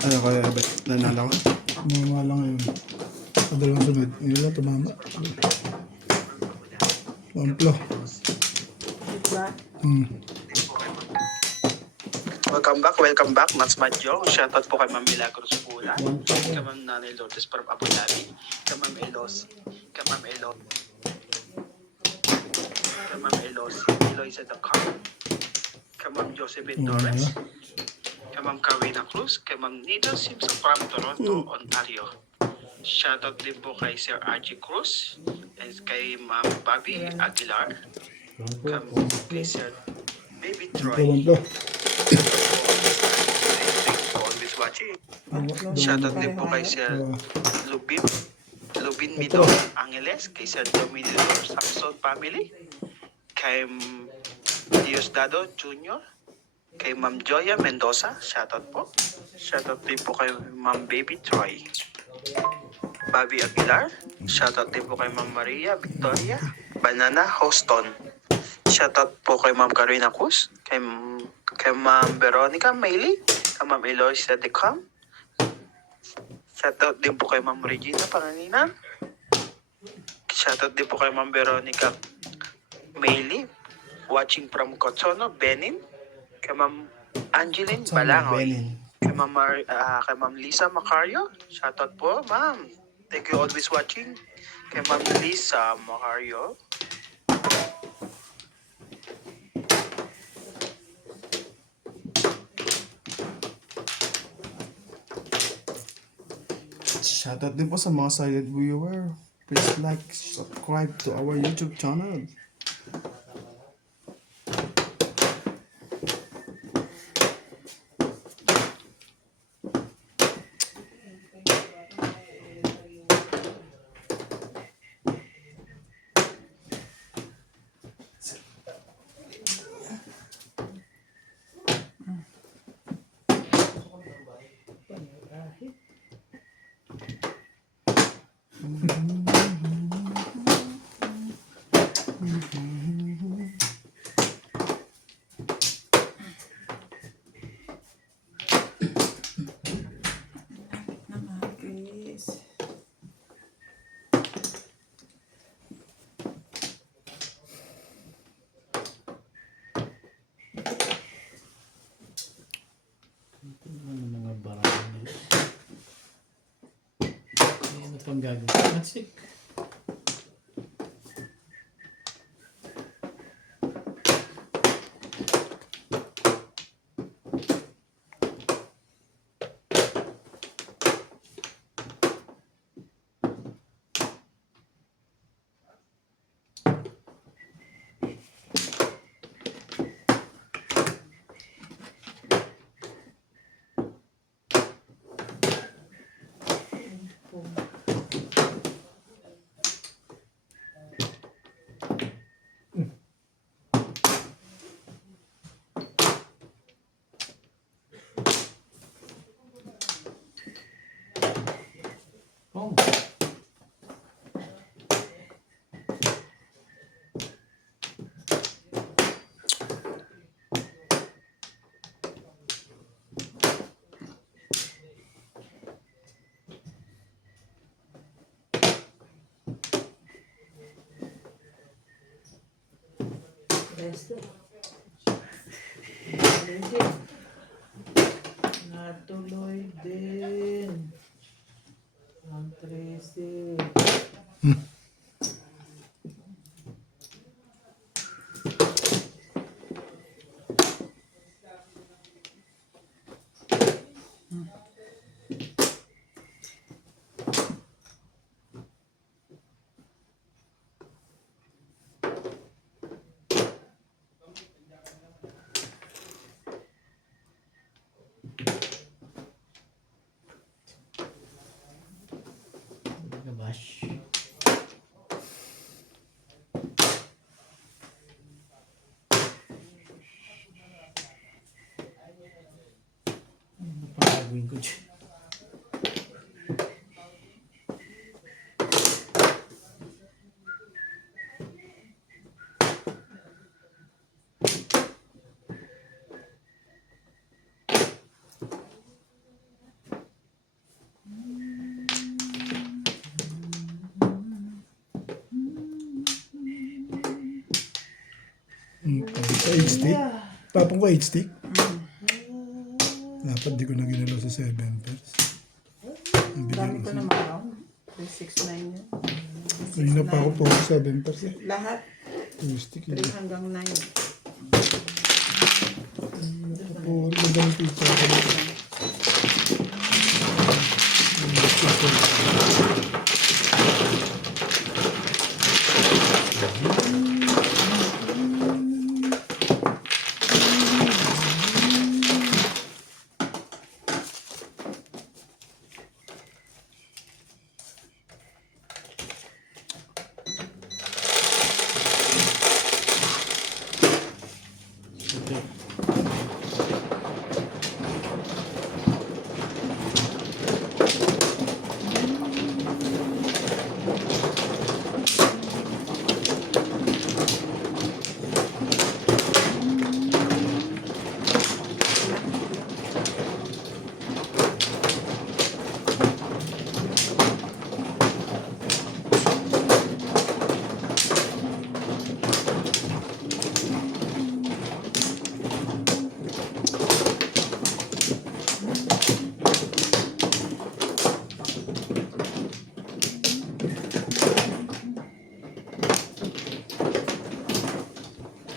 Ano kaya ba't nanalo ko? Tumama lang ngayon. Padalawang sunod. Ngayon lang tumama. Pamplo. Diba? Welcome back, Mats Madjo. Shoutout po kay Ma'am Milagros Pula, kay Ma'am Nanay Lourdes from Abu Dhabi, kay Ma'am Elos, kay Ma'am Eloisa Dakar, kay Ma'am Josephine Torres, kay Ma'am Carina Cruz, kay Ma'am Nito Simpson from Toronto, Ontario. Shoutout din po kay Sir Archie Cruz, and kay Ma'am Bobby Aguilar, kay Sir Baby Troy. Pamplo. Always watching. Shoutout din po kay Sir Lubin Mido Angeles, kay Sir Dominic Saxon family, kay Diosdado Jr., kay Ma'am Joya Mendoza, shoutout po. Shoutout din po kay Ma'am Baby Troy. Bobby Aguilar, shoutout din po kay Ma'am Maria Victoria Banana Houston. Shoutout po kay Ma'am Carina Cruz, kay Ma'am Veronica Mayley, kay Ma'am Eloisa Decam. Shoutout din po kay Ma'am Regina Panganinan. Shoutout din po kay Ma'am Veronica Mayley, watching from Cotonou, Benin. Kay Ma'am Angeline Balangoy. Kay Ma'am Lisa Macario. Shoutout po, Ma'am. Thank you always watching. Kay Ma'am Lisa Macario. Shoutout din po sa mga silent viewer. Please like, subscribe to our YouTube channel. Nakakis. Ano mga barangay? Ano pang gagawin? That's it. Oh. Best. Natuloy din. Ang 13. Gabash. Ano pa gagawin ko dyan? Okay. Sa 8 stick? Tapong ko 8 stick? Dapat di ko na ginalaw sa 7 pairs. Ang Dami bigyan ko kasi. naman raw. 369 yun. Kanina pa ako po 7 pairs eh. Lahat 2 stick 3 eh. hanggang 9. Puro ganda ng pizza ko. Okay.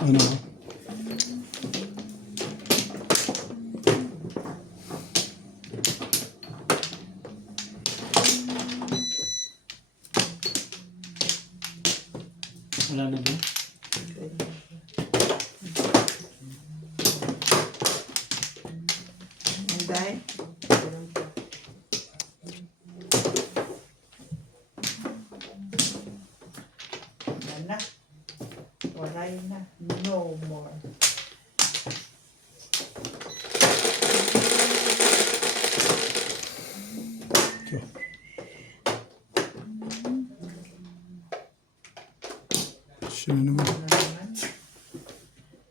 Ano? Wala na ba? And dahil, wala na. Wala na. No more. So, siya na naman. Wala naman.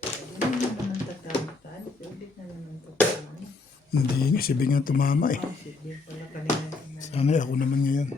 Pwede na naman tatamtan. Pwede na naman tatamtan. Hindi nga, si Bing nga tumama eh. Oh, sige pala kanina. Sana ako naman ngayon.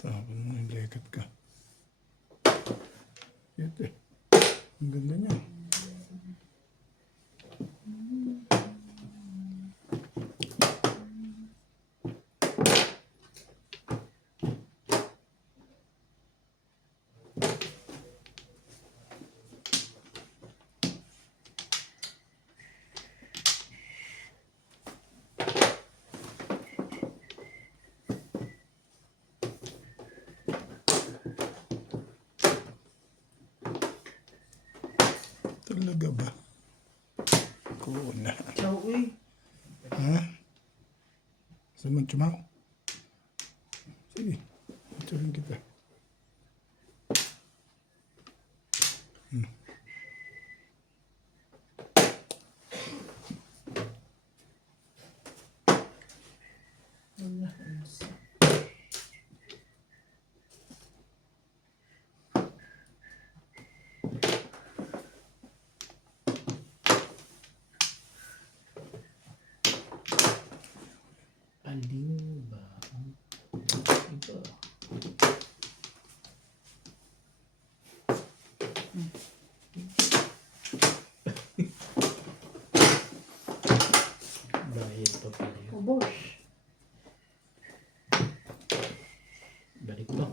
Tapos mo yung lekat ka. Ito eh. Ang ganda niya. Talaga ba? Kuna. Ciao, uy. Ha? Saan man tumaw? Sige. Ito rin kita. Aliw ba? Ito. Bayad pa pala yun. Ubos. Balik to.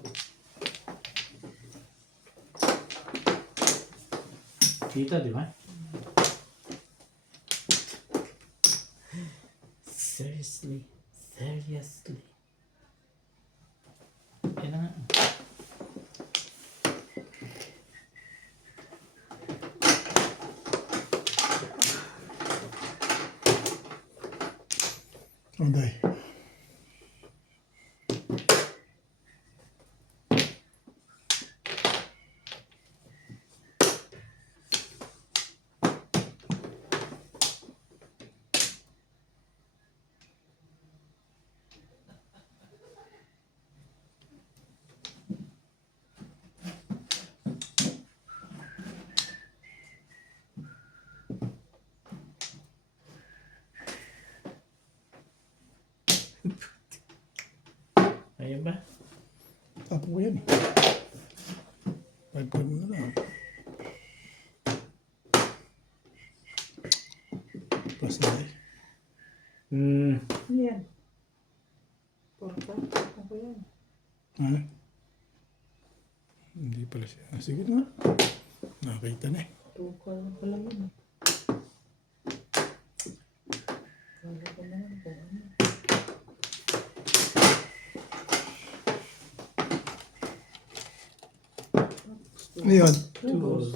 Kita, di ba? Seriously. Seriously. Yan na nga. Oday. Ayaw ba? Tapo ko yan. 5 mo na lang. Plus na eh. Ano yan? Porta? Ako yan. Ha? Hindi pala siya. Ah, sige na. Nakakita na eh. Tukal na pala yun. Kala ko naman kung ano. Ano yun? Tubos.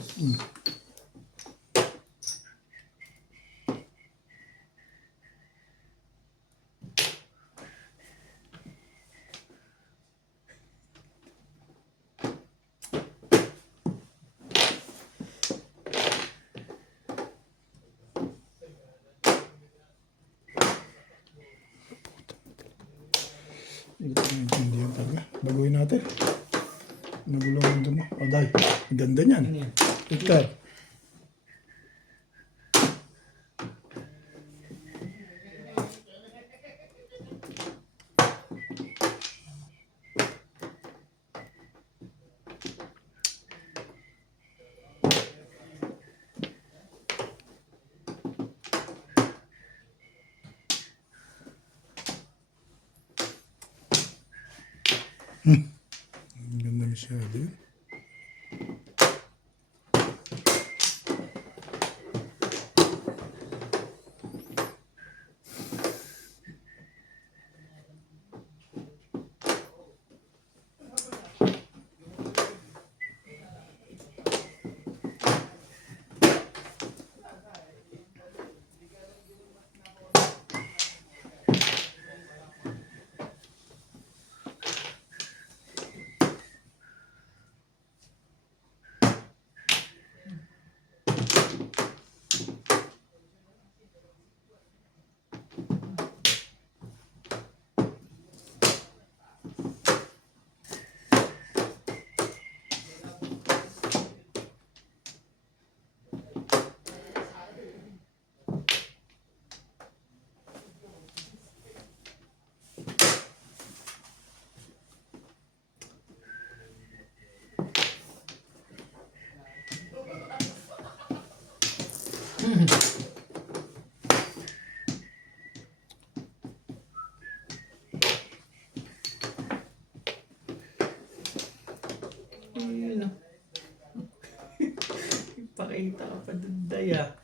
Hindi ko maintindihan talaga. Baguhin natin. Nagulong ang mo. Oday. Ganda niyan. Ano yan? Victor. Ang ganda masyado yun. Ayun. Pakita ka pa dun, Daya.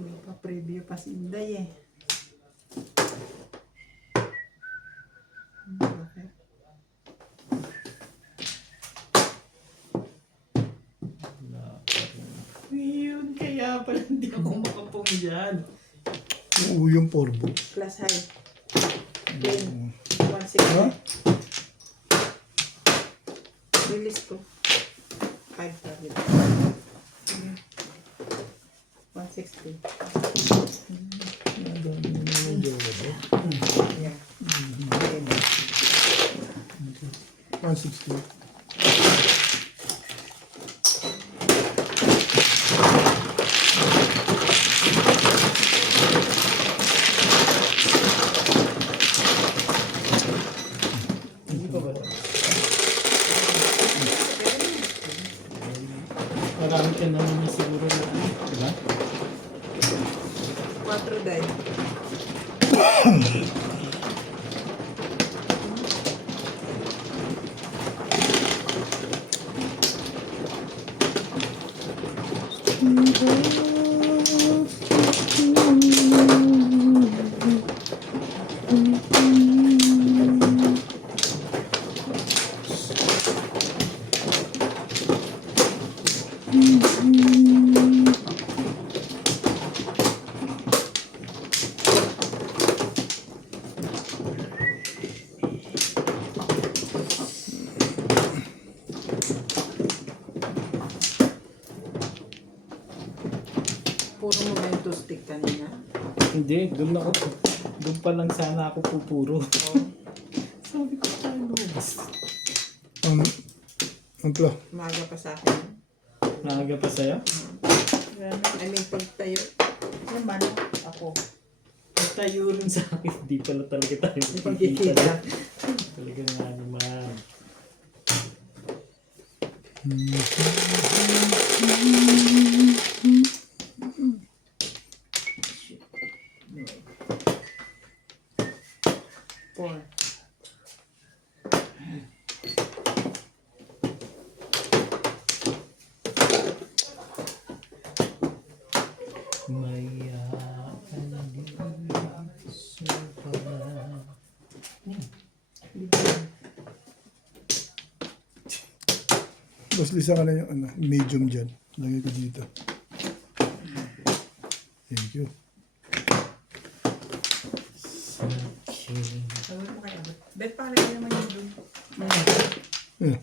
May pa-preview pa si Inday eh. Bakit? Yun, kaya pala hindi ako makapong dyan. Oo, yung porbo. Plus high. 10. Ha? 160. Release ko. 5 sabi. 160. Yeah. 160. Hindi pa ba? Marami ka naman na siguro na ano, diba? 4 die. Pinupuro mo ba yung toothpick kanina? Hindi, doon pa lang sana ako pupuro. Oo. Sabi ko, ano? Ang pla. Umaga pa sa akin. Naaga pa sa'yo? I mean, pagtayo. Naman, ako. Tayo rin sa akin. Di pala talaga tayo. Pagkikita. Talaga nga naman. Four. Maya sobra. Tapos lisa ka na yung medium dyan. Lagay ko dito. Thank you. Okay. Sabi mo kaya, bet pala yun naman yun doon. Eh,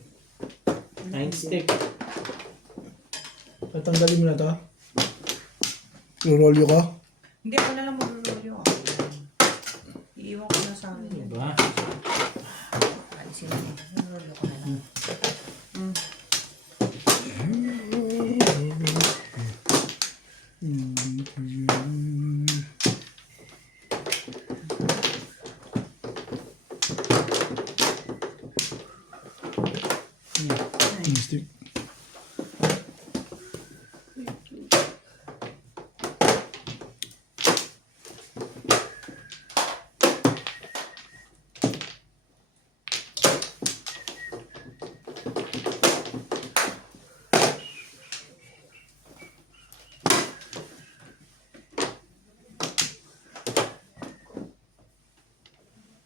Nine stick. tatanggalin mo na to. Rorolyo ka. Hindi ako na lang maglulog ako. Iiwan ko na sa akin. Diba? Alisin mo. Maglulog ko na lang. Stick.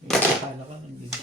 Akala ka nandito.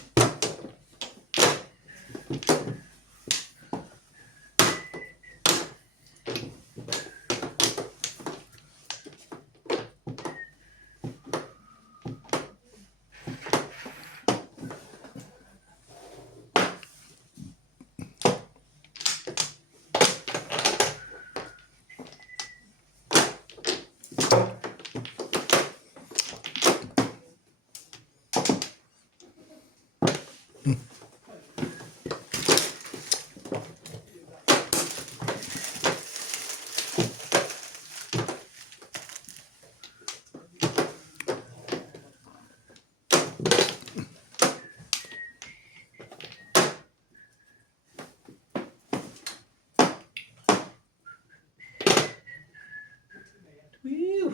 Whew!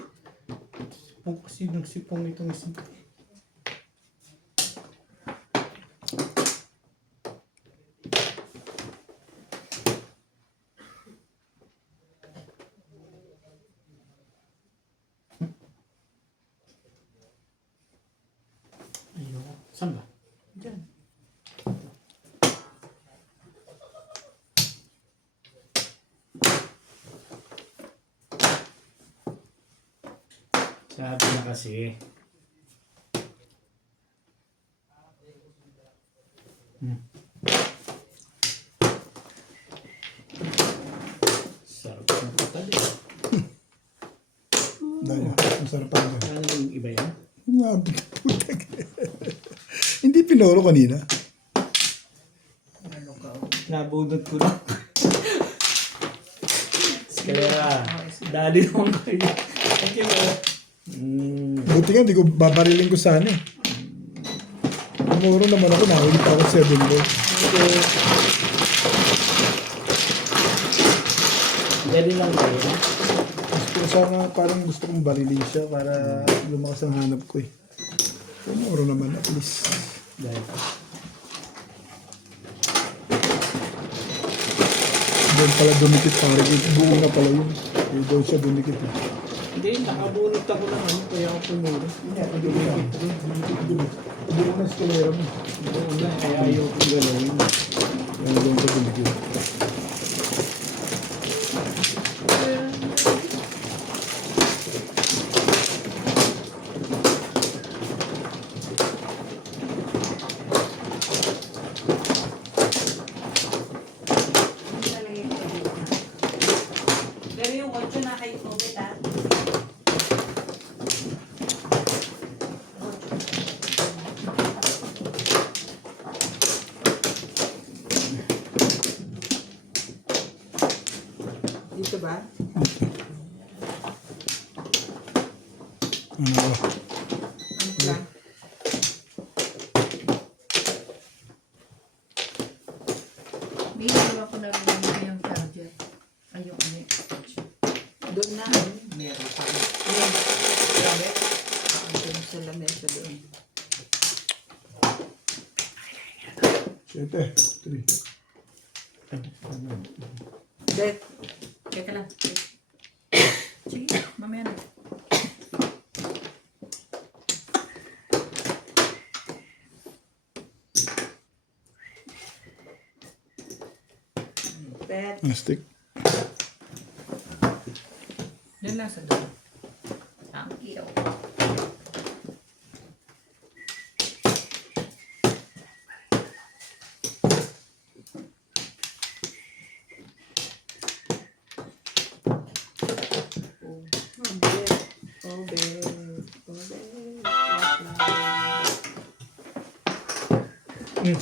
Sipong kasi nagsipong itong isang. Ayoko. Saan ba? Diyan. Sabi na kasi. Sarap ng patali. Dahil, ang sarap pa dyan. Ano yung iba yan? Nabi, putag. Hindi pinoro kanina. Ano ka? Nabunod ko lang. Kaya, dali naman kayo. Thank you. Buti nga, hindi ko babariling ko sana eh. Muro naman ako, nakawin pa ako 7 goals. Dali lang kayo. Gusto ko sana, parang gusto kong barilin siya para lumakas ang hanap ko eh. So, muro naman, at least. Dahil. Doon pala dumikit parang buo na pala yun. Eh, doon siya dumikit eh. Hindi, nakabunot ako ng ano, kaya ako pumuro. Hindi, dumikit. Hindi ko na eskalera mo. Oo na, kaya ayaw kong galawin. Kaya doon siya dumikit. Pero yung 8 na kay Tobit, ha? Dito ba? Ano ba? Ano plan? May iwan ko na rin yung charger. Ay, yung ano yung charger. Doon na. Meron pa. Ayan. Grabe. Doon sa lamesa doon. 7, 3. Det. Teka lang. Sige, mamaya na. Pet. Stick. Doon lang sa doon. Ang ilaw. Bet. Oh, bet. Oh, bet.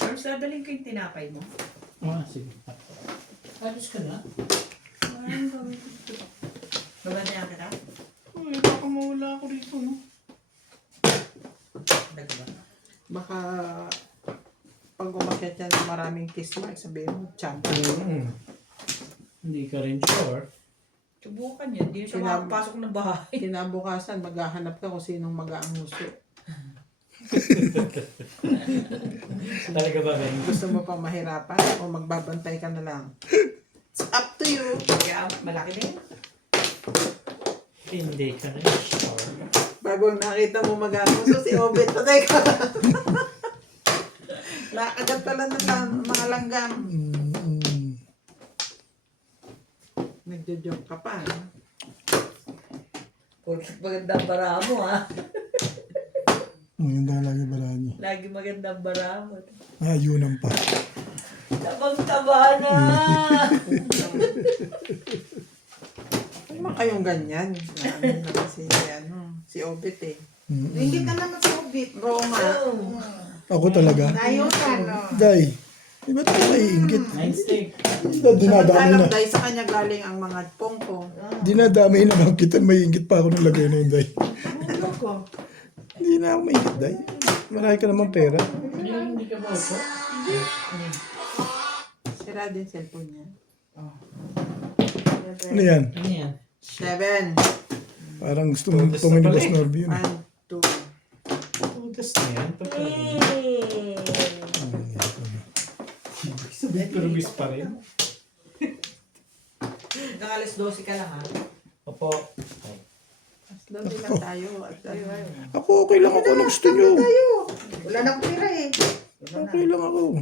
First, dadaling ko yung tinapay mo. Ah, sige. Alis ka na? Babantayan kita? Uy, baka mawala ako rito, no? Dagba. Baka pag umakyat yan ng maraming kiss mark, sabihin mo, champion. Hindi ka rin sure. Subukan yan. Hindi siya Kinab- makapasok ng bahay. Kinabukasan, maghahanap ka kung sinong mag-aanguso. Talaga ba, Ben? Gusto mo pang mahirapan o magbabantay ka na lang? It's up to you. Kaya malaki din. Hindi ka rin sure. Bago nakita mo mag-aanguso, si Obet, patay ka. Nakagat pala na sa mga langgam. Nagjo-joke ka pa. Porkit magandang bara mo, ha? Maganda lagi barani. Lagi magandang bara mo. Ayunan pa. Tabang-taba na! Ano naman kayong ganyan? Ano na kasi si Obet eh. Hindi ka naman sa ubit. Oo nga. Ako talaga. Ayun ka, no? Day. Di ba tayo naiingit? Nine stick. Dinadami na. Samantalang dahil sa kanya galing ang mga pongko. Dinadami na lang kita. Maiingit pa ako ng lagay na yun, Day. Ano ko? Hindi na ako maingit, Day. Marami ka naman pera. Hindi ka ba upo? Sira din cellphone niya. Ano yan? Ano yan? 7. Parang gusto mong tuminibas na review. 1, 2. Tudas na yan. Ibig sabihin, perubis pa rin. Hanggang alas 12 ka lang, ha? Opo. Doon lang tayo. At tayo. Ako, okay lang ako. Ano gusto nyo? Wala nang pira eh. Okay lang ako.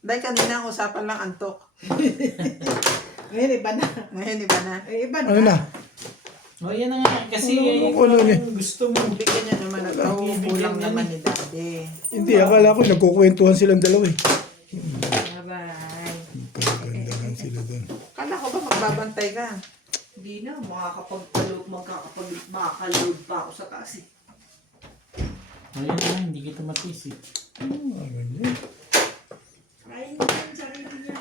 Dahil kanina usapan lang antok. Ngayon iba na. Ngayon iba na. Eh, iba na. Ano na? O, yan na nga. Kasi Ano eh? gusto mo. Bigyan niya naman at kulang naman ni Daddy. Hindi, akala ko nagkukwentuhan silang dalawa eh. Bye-bye. Kagandahan sila doon. Kala ko ba magbabantay ka? Hindi na, makakaload pa ako sa taas, eh. O, yan na. Hindi kita matisi. Ah, ganyan. Kain mo yung sarili niya.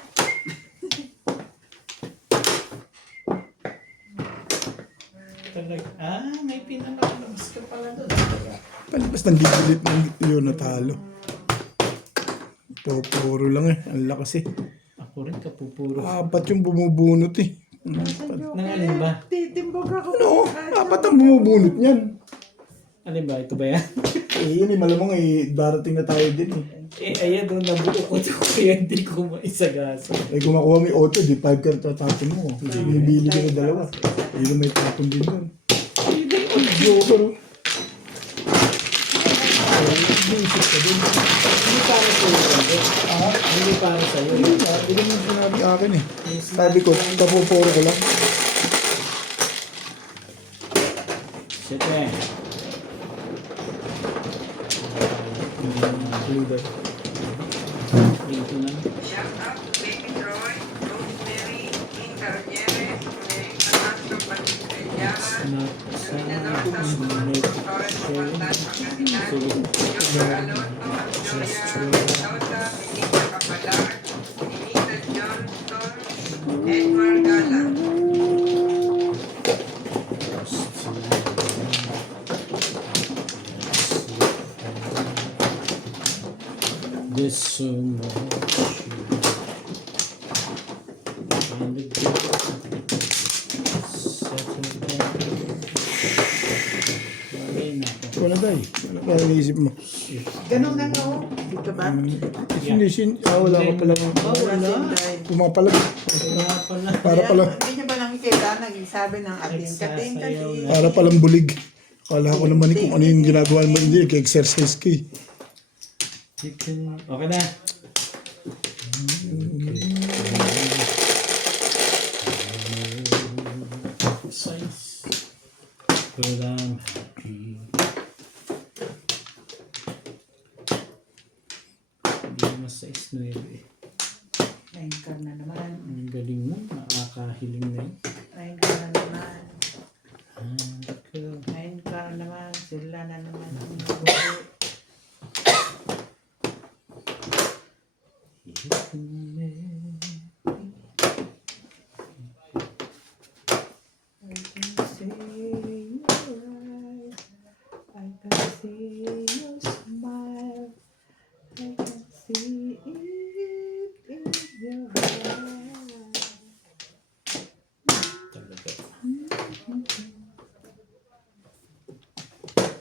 Talaga. Ah, may pinakalabas ka pala doon. Palabas ng gigilit ng yun natalo. Puro lang eh. Ang lakas eh. Ako rin kapupuro. Apat yung bumubunot eh. Nang alin ba? Titimbog ako. Ano? Apat ang bumubunot niyan. Alin ba? Ito ba yan? Eh yun eh, malamang eh, darating na tayo din eh. Ayan doon nabuo ko. Kaya hindi ko maisagasa. Eh kung makuha mo yung auto, di 5 ka tatapon mo. Kasi bibili ka ng dalawa. Eh yun may tapon din doon. Joker oh. Basic ka din. Hindi para sa'yo. Hindi para sa'yo. Hindi na, hindi mo sinabi akin eh. Sabi ko, kapupuro ko lang. Siyete. Hindi na Leader. dito na. Shout out to Baby Troy, Rosemary, King Carnieres, Mary Castro Patricia, Not sa Torres Papantan, Pangasinan, Joseph Alonso, Joya Mendoza, Melissa Capalar, Ninita Johnston, Edmar Gala. There's so much on the good Saturday. Wala na ako. Wala tayo. Wala naisip mo. Ganun na no. Dito ba? Wala ka pala. Wala. Pumapalag. Kaya pala. Para pala. Hindi niya ba nakikita? Nagsabi ng ating kating Nagsasayaw kasi. na. Para palang bulig. Kala ko naman kung ano yung ginagawa mo. Hindi, exercise ka eh. Chicken. Okay na. Size. But I'm happy. Hindi naman size 9 eh. Ayun ka na naman. Ang galing mo. Nakakahiling na yun. Ayun ka na naman. Ako. Ayun ka na naman. Sila na naman ang mabuhay. I can see your eyes. I can see your smile. I can see it in your eyes. Talaga.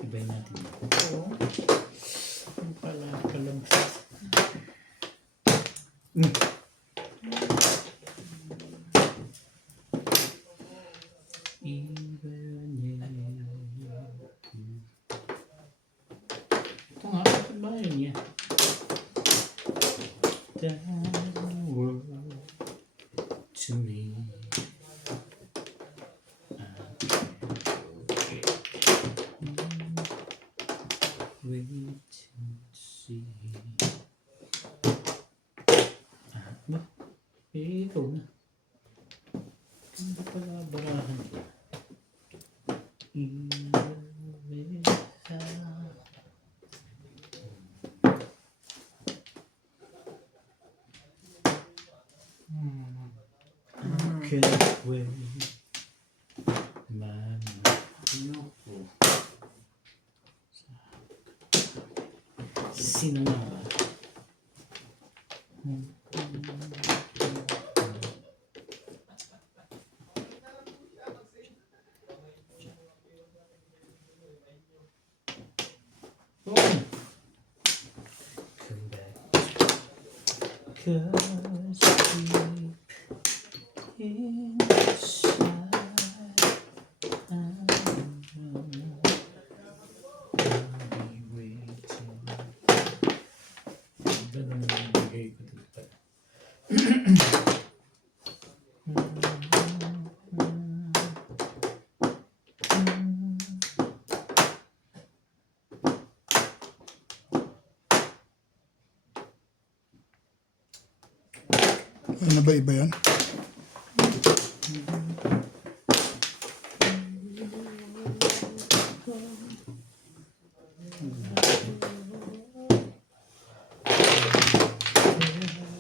Ibay natin. Oo. Ang pala palang. Ito nga, bakit ba yun niya? The world to me. Wait and see. Ba? Ikaw na. Hindi pala barahan ko. Can't wait. Man, ayoko. Sino na ba? Oh. Come back. 'Cause deep inside I'll be waiting. Ganun ang bigay ko dito. Ano ba iba yan?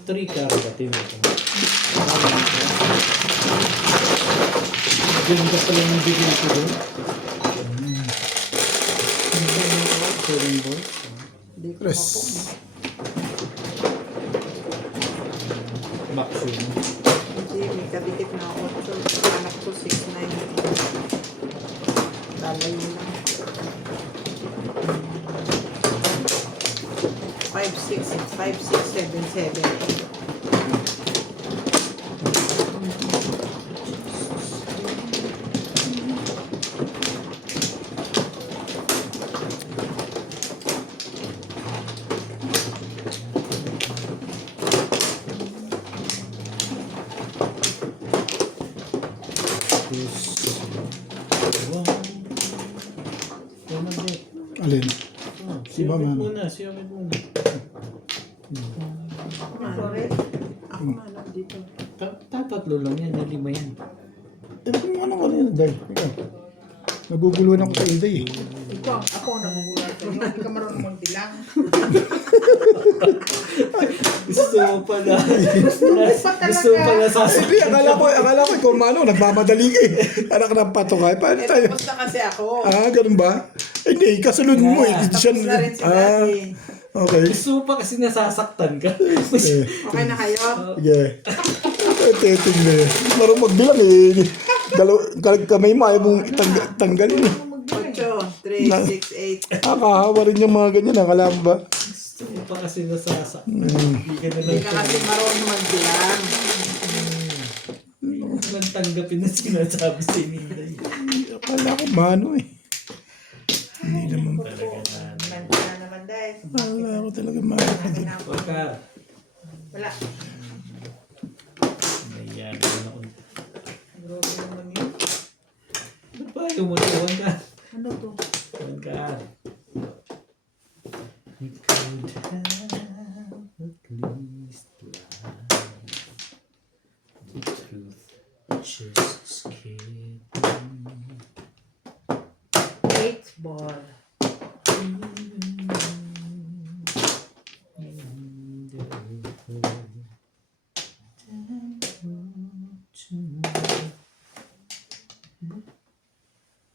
Three carabative ito. Ganda pala ng bigay ko doon. Seven balls. Hindi ko Press. Maximum. Hindi, may kadikit na 8. Anak ko 6'9". Lalayo lang. 5'6", 7'7". Alin? Si Mama. Si Omid muna. Sorry. Ako manong dito. Tatatlo lang yan, hindi ba yan? Kung ano kanina, Day? Ikaw. Naguguluhan ako kay Day eh. Ikaw, ako ang nagugulat sa'yo. Hindi ka marunong magbilang. Gusto mo pala. Pa talaga. Gusto mo pala Hindi, akala ko ikaw mano, nagmamadali ka eh. Anak ng pato ka. Paano tayo? Tapos na kasi ako. Ganun ba? Hindi, kasunod mo eh. Tapos na rin si Daddy. Okay. Gusto mo pa kasi nasasaktan ka. Eh, Okay na kayo? sige. Teting na eh. Marunong magbilang eh. Kamay mo, ayaw mong tanggalin eh. 8, 3, 6, 8. Nakakahawa rin yung mga ganyan, akala mo ba? Gusto mo pa kasi nasasaktan. Hindi ka na Hindi lang ka kasi marunong magbilang. naman tanggapin na sinasabi sa Ninday. Akala ko mano eh. Hindi naman. Talaga na. Manta na naman dahil. Akala ko talaga mano ka din. Huwag ka. Wala. Nahiyan ka na ulit. Grabe naman yun. Ba't ba ayaw mo? Huwag ka. Ano to? Huwag ka. You could have at least lied. The truth just kidding. 8 ball.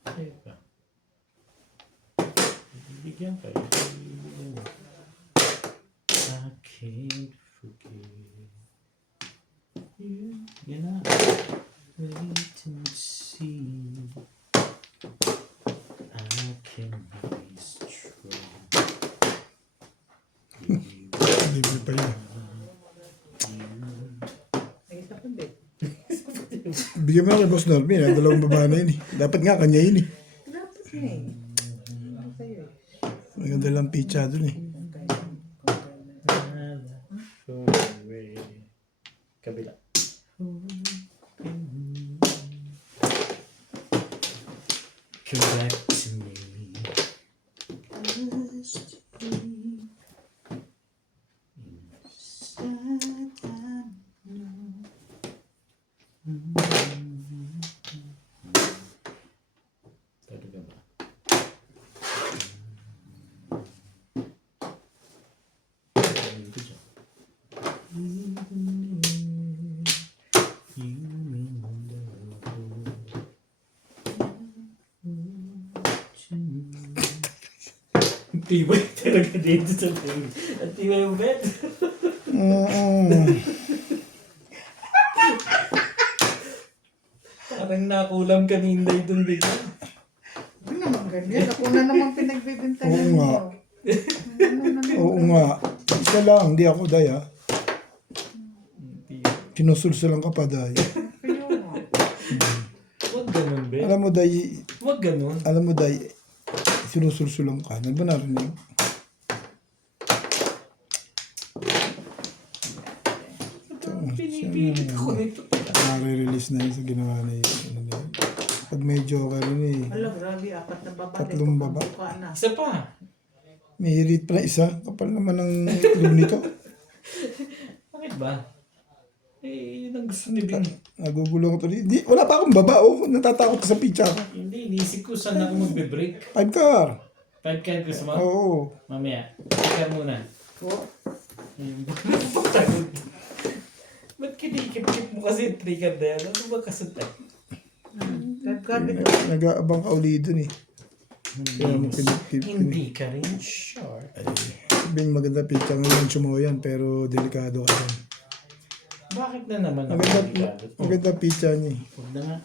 Teka. Bibigyan ka. Bibigyan mo. I can't forget you. Yan na. Wait and see. I can be strong. Libre pa yun. May isa pa din. Bigyan mo na kay Boss Norby. Dalawang baba na yun eh. Dapat nga kanya yun eh. Dapat nga eh. Ano sa'yo eh? Maganda lang pizza dun eh. Kabila. Come back to me. Talaga ba? Ang tibay talaga dito sa bed. Ang tibay yung bed. Parang nakulam kaninday dun bigla. Ano naman ganyan? Ako na naman pinagbibintangan Oo mo. nga. Ano naman? Oo nga. Isa lang, hindi ako Day ah. Ang tibay. Sinusulsulan ka pa Day. Kayo nga. Huwag ganun, be. Alam mo Day, Huwag ganun. sinusulsulan ka. Ano ba narinig? Pinipilit ko nito. Nare-release na yun sa ginawa na yun. Ano na yun. Pag may joker yun eh. Hala, grabe. 4 na baba. Tatlong baba. Buka na. Isa pa. May hirit pa na isa. Kapal naman ng itlog nito. Bakit ba? Eh, yun ang gusto ni Bing. Nagugulo ko tuloy. Di, wala pa akong baba oh. Natatakot ka sa pizza ko. Hindi, iniisip ko saan ako magbe-break. 5 car. 5 card gusto mo? Oo. Mamaya. 5 card muna. Oh. Yung pagtagod. Ba't kinikip-kip mo kasi 3 card na yan? Ano ba kasutay? Grabe to. Nag-aabang ka uli dun eh. Kaya mo pinipip. Hindi ka rin sure. Sabihin maganda pizza ngayon sumoyan pero delikado ka dyan. Bakit na naman ako delikado? Maganda pizza niya eh. Huwag na nga.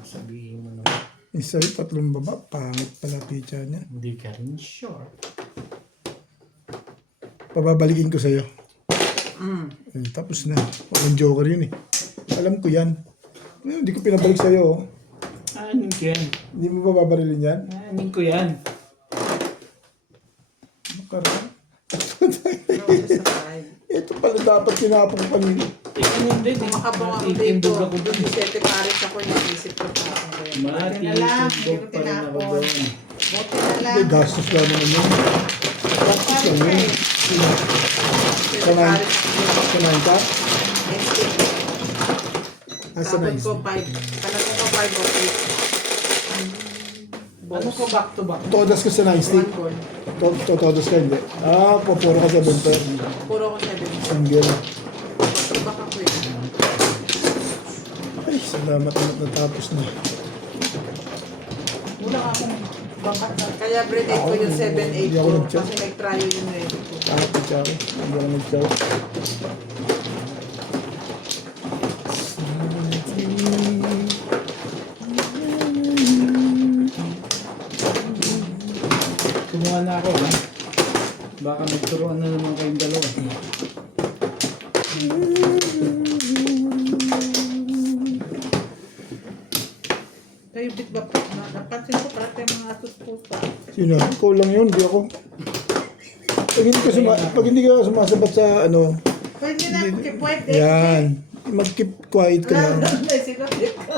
Sabihin mo naman. Isa rin 3 baba. Pangit pala pizza niya. Hindi ka rin sure. Pababalikin ko sa'yo. Mm. Tapos na. Walang joker yun eh. Alam ko yan. Hindi ko pinabalik sa'yo. Oh. Anin ko yan. Hindi mo ba babarilin yan? Anin ko yan. Makaraan. Grabe sa tayo. Ito pala dapat sinapong kanina. Tingnan mo din. Kumakabang ako dito. Itindog ako dun. Sete pares ako yung isip ko pa ako ngayon. Mati, na lang, tindog hindi ko pa rin ako tinapon. doon. Buti na lang. Hindi, gastos lang naman yun. Practice lang yun. Sanay. Sanay ka? Ah, sanay. Sabon ko 5. Kanapon ko 5 o 8. Ano ko back to back? Todas ko sanay, stick. 1 goal. Todos ka hindi. Ah, puro ka sa bumper. Puro ko 7. Single. Baka ko yun. Ay, salamat na natapos na. Wala akong bangkat na. Kaya brigade ko yung 7, 8 Hindi ako ko. nag-check. Kasi nag-try yung ready ko. Ah, pichaw. Hindi ako nag-chow. Kumuha na ako, ha? Baka nagturuan na naman kayong dalawa. Kayo bit ba po? Napansin ko parang tayo mga asos pusa. Sino? Ikaw lang yun, di ako. Pag hindi ka sumasabat sa ano, Pwede na, pwede. yan. Mag-keep quiet ka Wala, lang. may sinotip ka.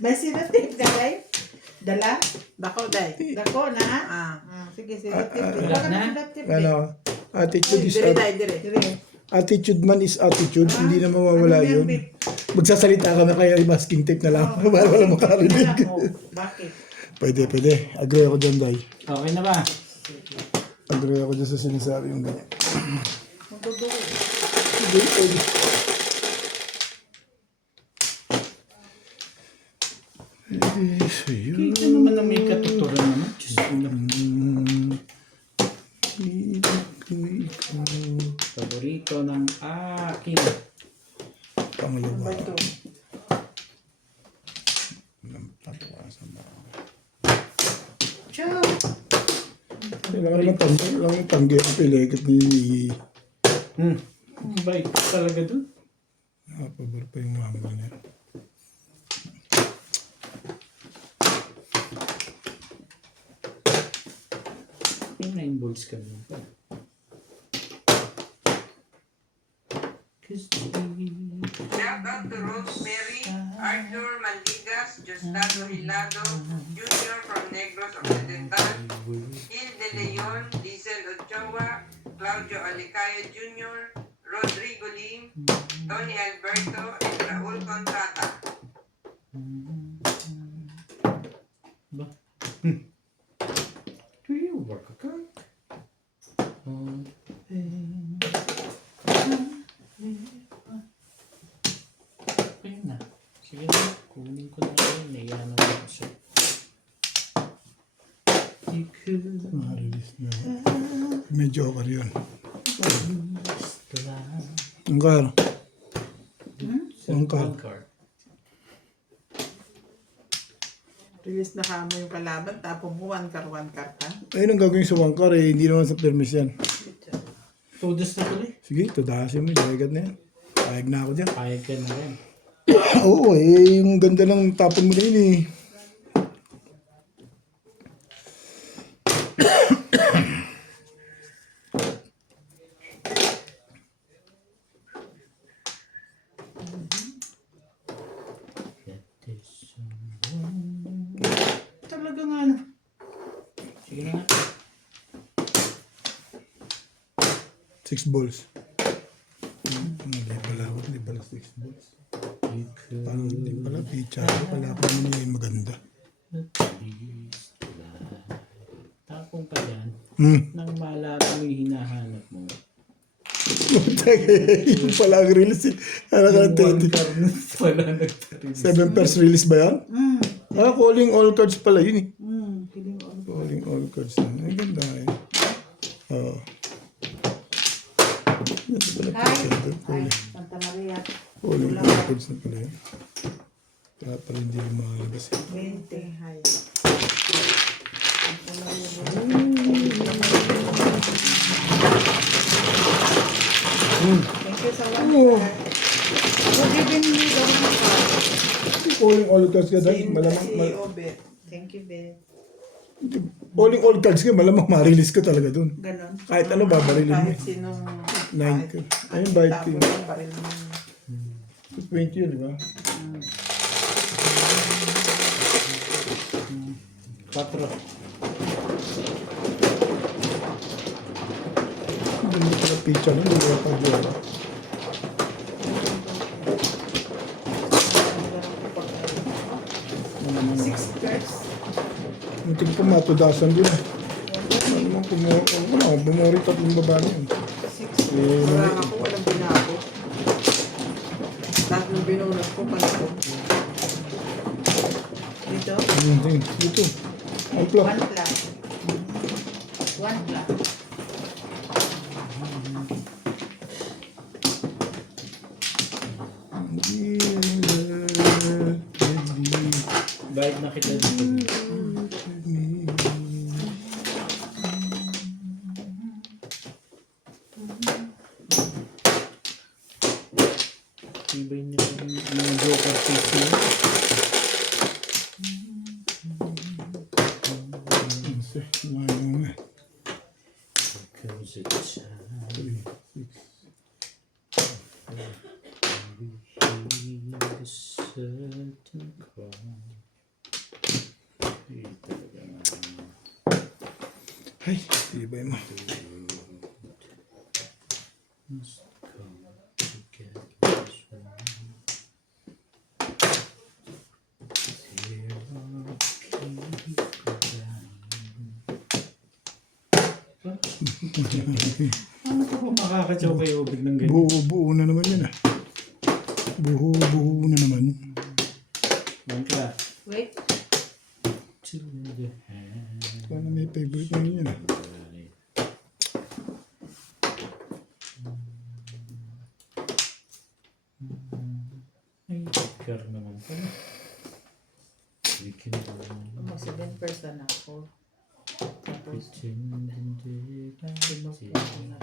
May sinotip ka, day? Dala? Dako, day. Dako na? Sige, sinotip. Wala na? Ano, attitude is Dire, day, dire. attitude man is attitude, hindi na mawawala yun. Magsasalita ka na kaya masking tape na lang para wala makarinig. Bakit? Pwede. Agree ako dyan, Day. Okay na ba? Agree ako dyan sa sinasabi yung ganyan. Magduduko. Pwede. So, yun. Kita naman na may katuturan naman. Diyos ko naman. Paborito ng akin. Pangalawa. Ba ito? Ciao! Kailangan naman tanggi ang piligit ni Bait talaga dun. pabor pa yung mama niya. May 9 volts ka dun. Shout out to Rosemary, Arthur Mandigas, Diosdado Hilado, Jr. from Negros Occidental, Gil De Leon, Diesel Ochoa, Claudio Alicaya Jr., Rodrigo Lim, Tony Alberto, and Raul Contrata. Ba? Do you work a car? Ayun na. Sige na. Kunin ko na yun. Naiyanan ko siya. Release na. Medyo okay yun. Ang car. Ang car. Release na kamo yung kalaban, tapos mo 1 car ka. Ayun ang gagawin sa wangkar eh. Hindi naman sa permis yan. Todos na tuloy. Sige, tudasin mo. Dagat na yan. Payag na ako dyan. Payag ka na rin. Oo eh. Yung ganda ng tapon mo na yun eh. Talaga nga ano. Sige na nga. 6 balls. Hindi pala ako. Hindi pala 6 balls. Parang hindi pala. Picha. Pala pa naman yung maganda. Tapong pa yan. Hmm. Nang malaman mo yung hinahanap mo. Yung pala ang release eh. Ano ka Yung 30? car na pala nagtarin. 7 pairs release ba yan? Ah, calling all cards pala yun eh. Kiling on. Calling all cards na. Ang ganda eh. Oo. Ito pala picture. Santa Maria. Calling all cards na pala yun. Kaya pala hindi lumalabas eh. 20 high. Thank you so much. Oo. Good evening, Lord. Calling all cards ka dahil malamang Si Obet. Thank you, Ben. calling all cards ka malamang ma-release ko talaga dun. Ganon. Kahit ano babarilin mo. Kahit sinong... 9 ka. Ayun bayad ko yun. Tapos baril mo. 20 yun, di ba? 4. pizza na, hindi pa dyan. Six cards. Hindi ko pa matudasan din. Ano mo, bumuri tatlong baba na yun. Six. Eh, Wala ako, walang binako. Lahat ng binunot ko, panito. Dito? Dito. Ang plak. 1 plus. 1 plus. Bayad na kita dito. Ibay niya yung joker face niya. Comes a time we hear a certain call. Talaga nga. Ay, tibay mo. Must come together as one. There are people down. Ano ko ba makakatsaw kayo ubig ng ganyan? Buo na naman yan ah. Buo na naman. Bangka. Wait. To the hand. Sana may favorite na yan ah. Ay, car naman pala. We can go on. Mag 7% ako. Tapos, Pretend and sinok did ko na.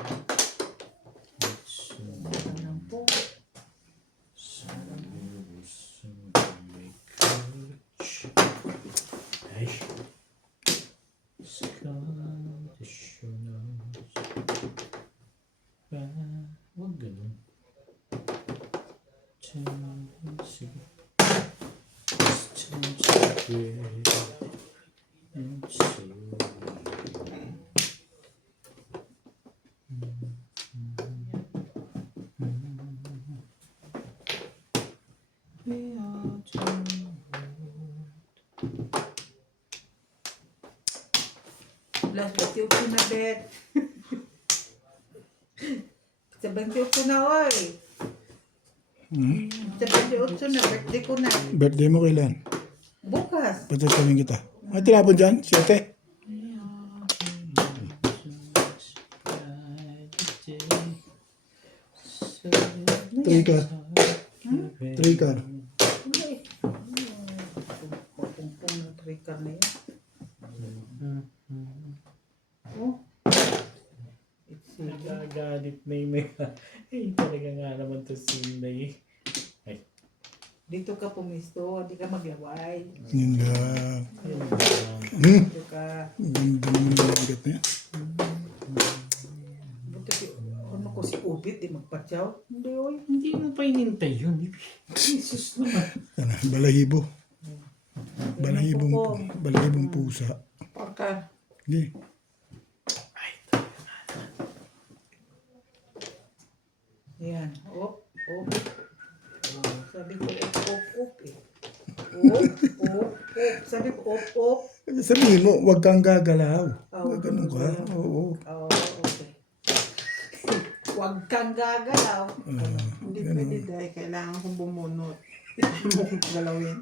it's so Ano po? Ay. Scottish knows. Wag ganun. Sige. Change the way and so we are Plus, 28 na bet. 78 na, oy. 78 na, birthday ko na. Birthday mo kailan? Bukas. Patatalin kita. Ay, tinapon dyan? 7? Three car. 3 car. Hindi. Pumpong ng trika na yan. Oh. It's Nagagalit na yung may... Ay, talaga nga naman to si Inday. Ay, dito ka pumisto, di ka maglaway. Yun lang. yun lang. Dito ka. Ganda naman yung bigat na yan. Buti si, ano ko si Ubit, di magpatyaw. Hindi, oy. Hindi mo pa inintay yun. Jesus naman. Ano, balahibo. Balahibong pusa. Pagka. Hindi. Yan. Op, op. Oh, sabi ko, op, eh. Op. Sabi ko, op. Sabihin mo, huwag kang gagalaw. Oh, Huwag ganun ka. Oo. Oh, okay. Huwag kang gagalaw. Hindi ganun. pwede dahil kailangan kong bumunot. Hindi mo kong galawin.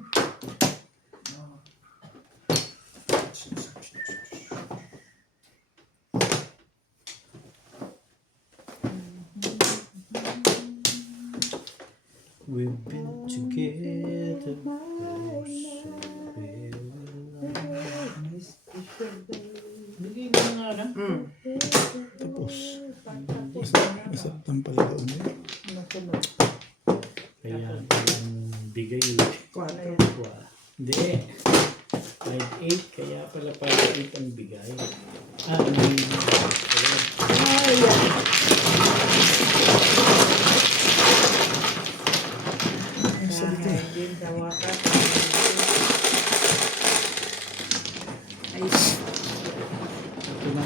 We've been together for so very long. Hindi mo nga na. Tapos, masaktan pala doon eh. Nasunod. Kaya ang bigay. Kuha na yan. Hindi. 5-8. Kaya pala 5-8 ang bigay. Ano yung... Ay, yan. Ay, din sa wakas. Ay, Ito na.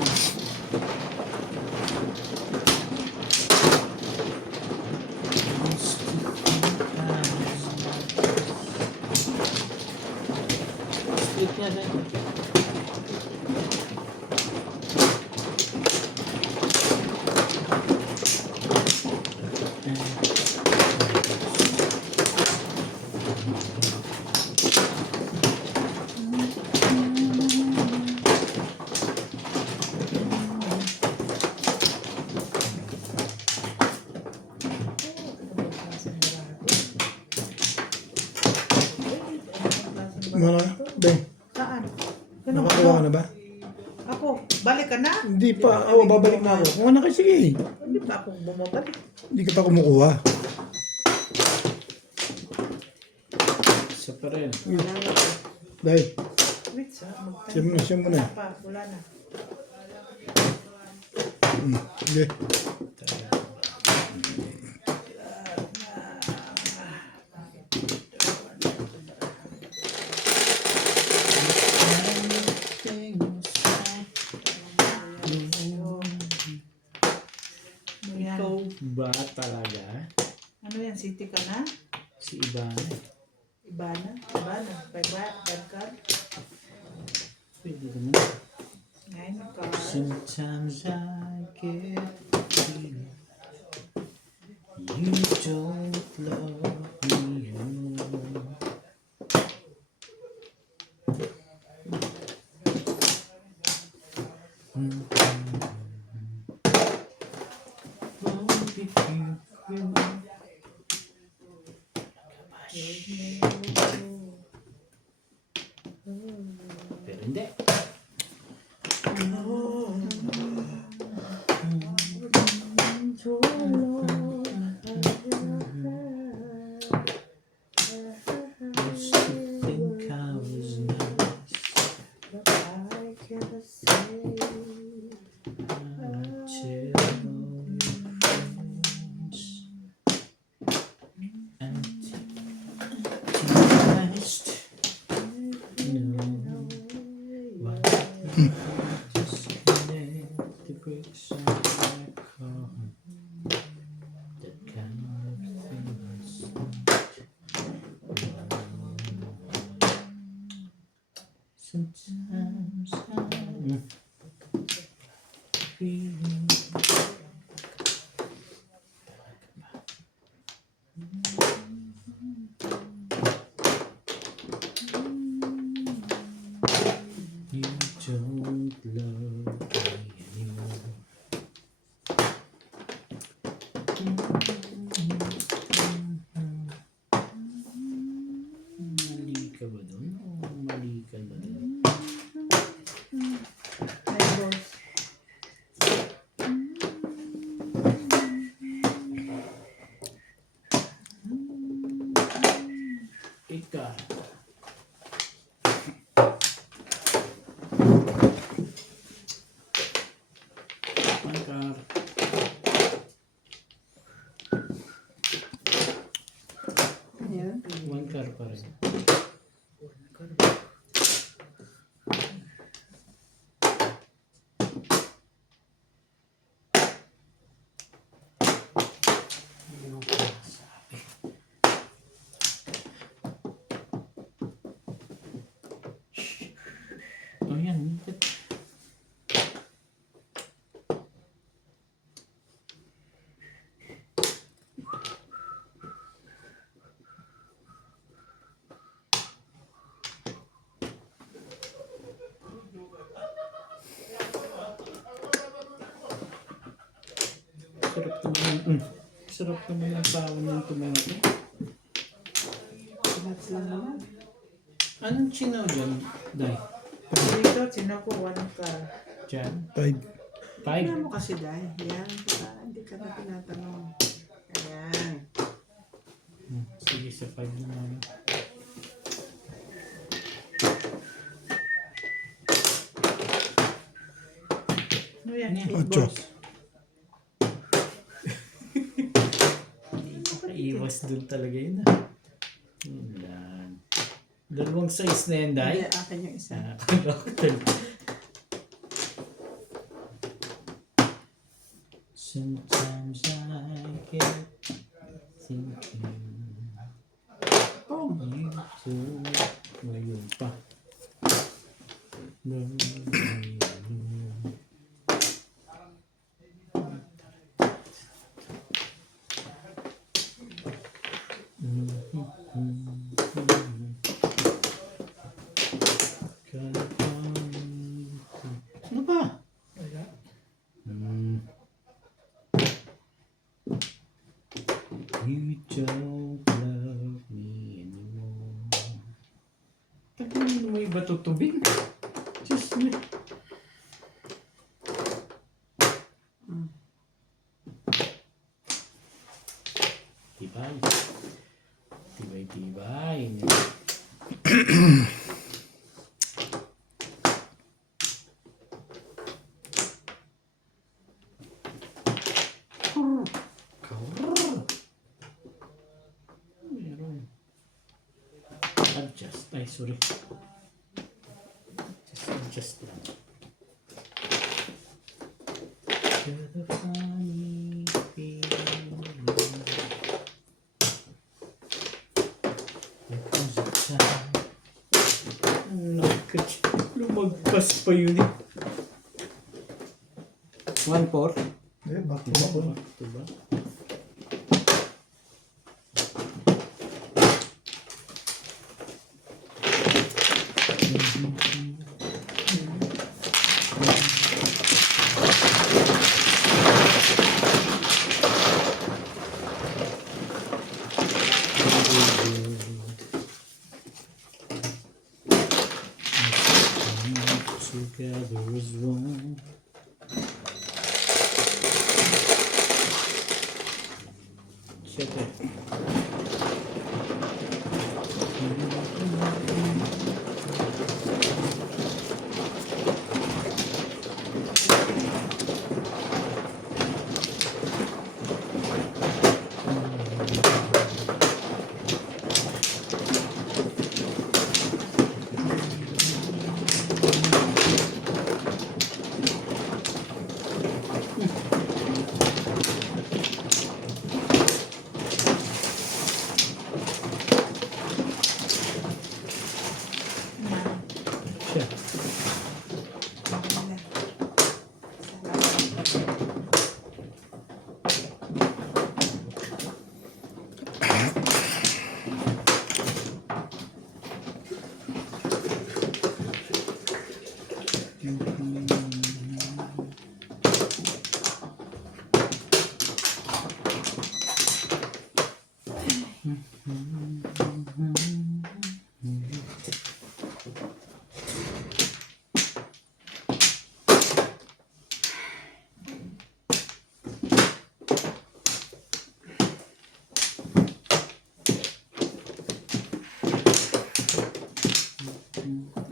Be, Saan? Ganun nakakuha ka na ba? Ako, balik ka na? Hindi pa. Oo, babalik na ako. Kuha na kayo, sige. Hindi pa ako bumabalik. Hindi ka pa kumukuha. Isa pa rin. Wala na. Dahil, Wait, sa siya mo na. Wala pa, wala na. Sige. Ano yan? Ikaw ba talaga? Ano yan? City ka na? Si Ibana. Ibana? Ibana? Pagkar? Pwede naman. Ngayon ka. Sometimes I get the feeling you don't love me anymore. Oh, if you will. Pero hindi. Used to think I was nice. Until Antichrist. No. What? Just connect the bricks on my car. That kind of things. Sometimes I'm feeling. You don't love me anymore. Mali ka ba dun? O mali ka ba dun? Ay, boss. Ika. Mangkar. Ayan. Mangkar pa rin. Oh, yan. Sarap naman. Sarap naman ang bawang ng tomato. Lahat lang naman. Anong chinaw dyan, Day? Dito, sinako, one car. Dyan? 5. Five? Ano mo kasi, Day? Yan, para hindi ka na tinatanong. Ayan. Sige, sa 5 naman. Ano yan? Ano yan? Eight 8. balls. Iwas dun talaga yun Yan. Dalawang size na yan, Day? Hindi, akin yung isa. Akala ko talaga. Sometimes I get thinking Oh, you too. Ngayon pa. No, ano ba? You don't love me anymore. natutubig. Diyos me. Tibay. Tibay. Meron. Adjust. Ay, sorry. Just lang. Got a funny feeling. Because it's time. Ang lakat. Lumagpas pa yun eh. 1-4. Eh, back to back. Diba? Together is one. Siyete. Siya.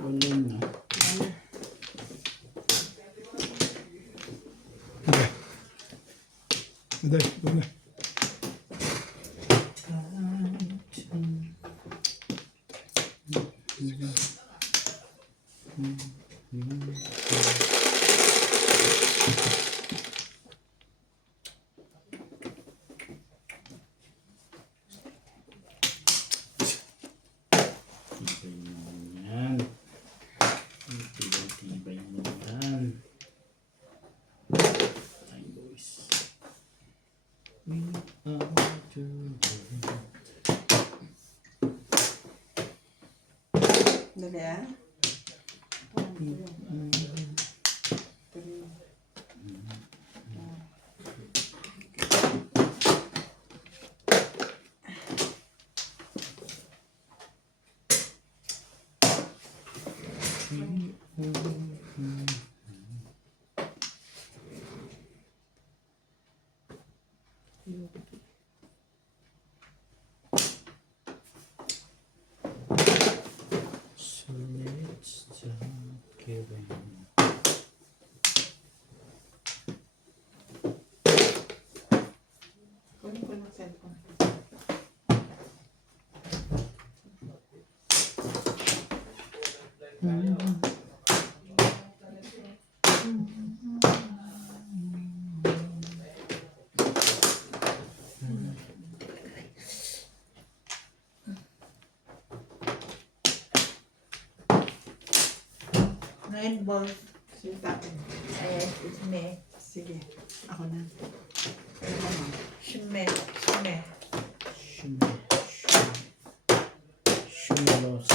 Wala na. Aday, go na. Tibay naman yan. Tibay naman yan. Ay, boys. We are together. Dali ah. So let's start giving. Kunin ko ng cellphone. Nine balls. Sige, tapin. Ayan, it's me. Sige, ako na. Ano ka, ma'am? Shme. Shumalos.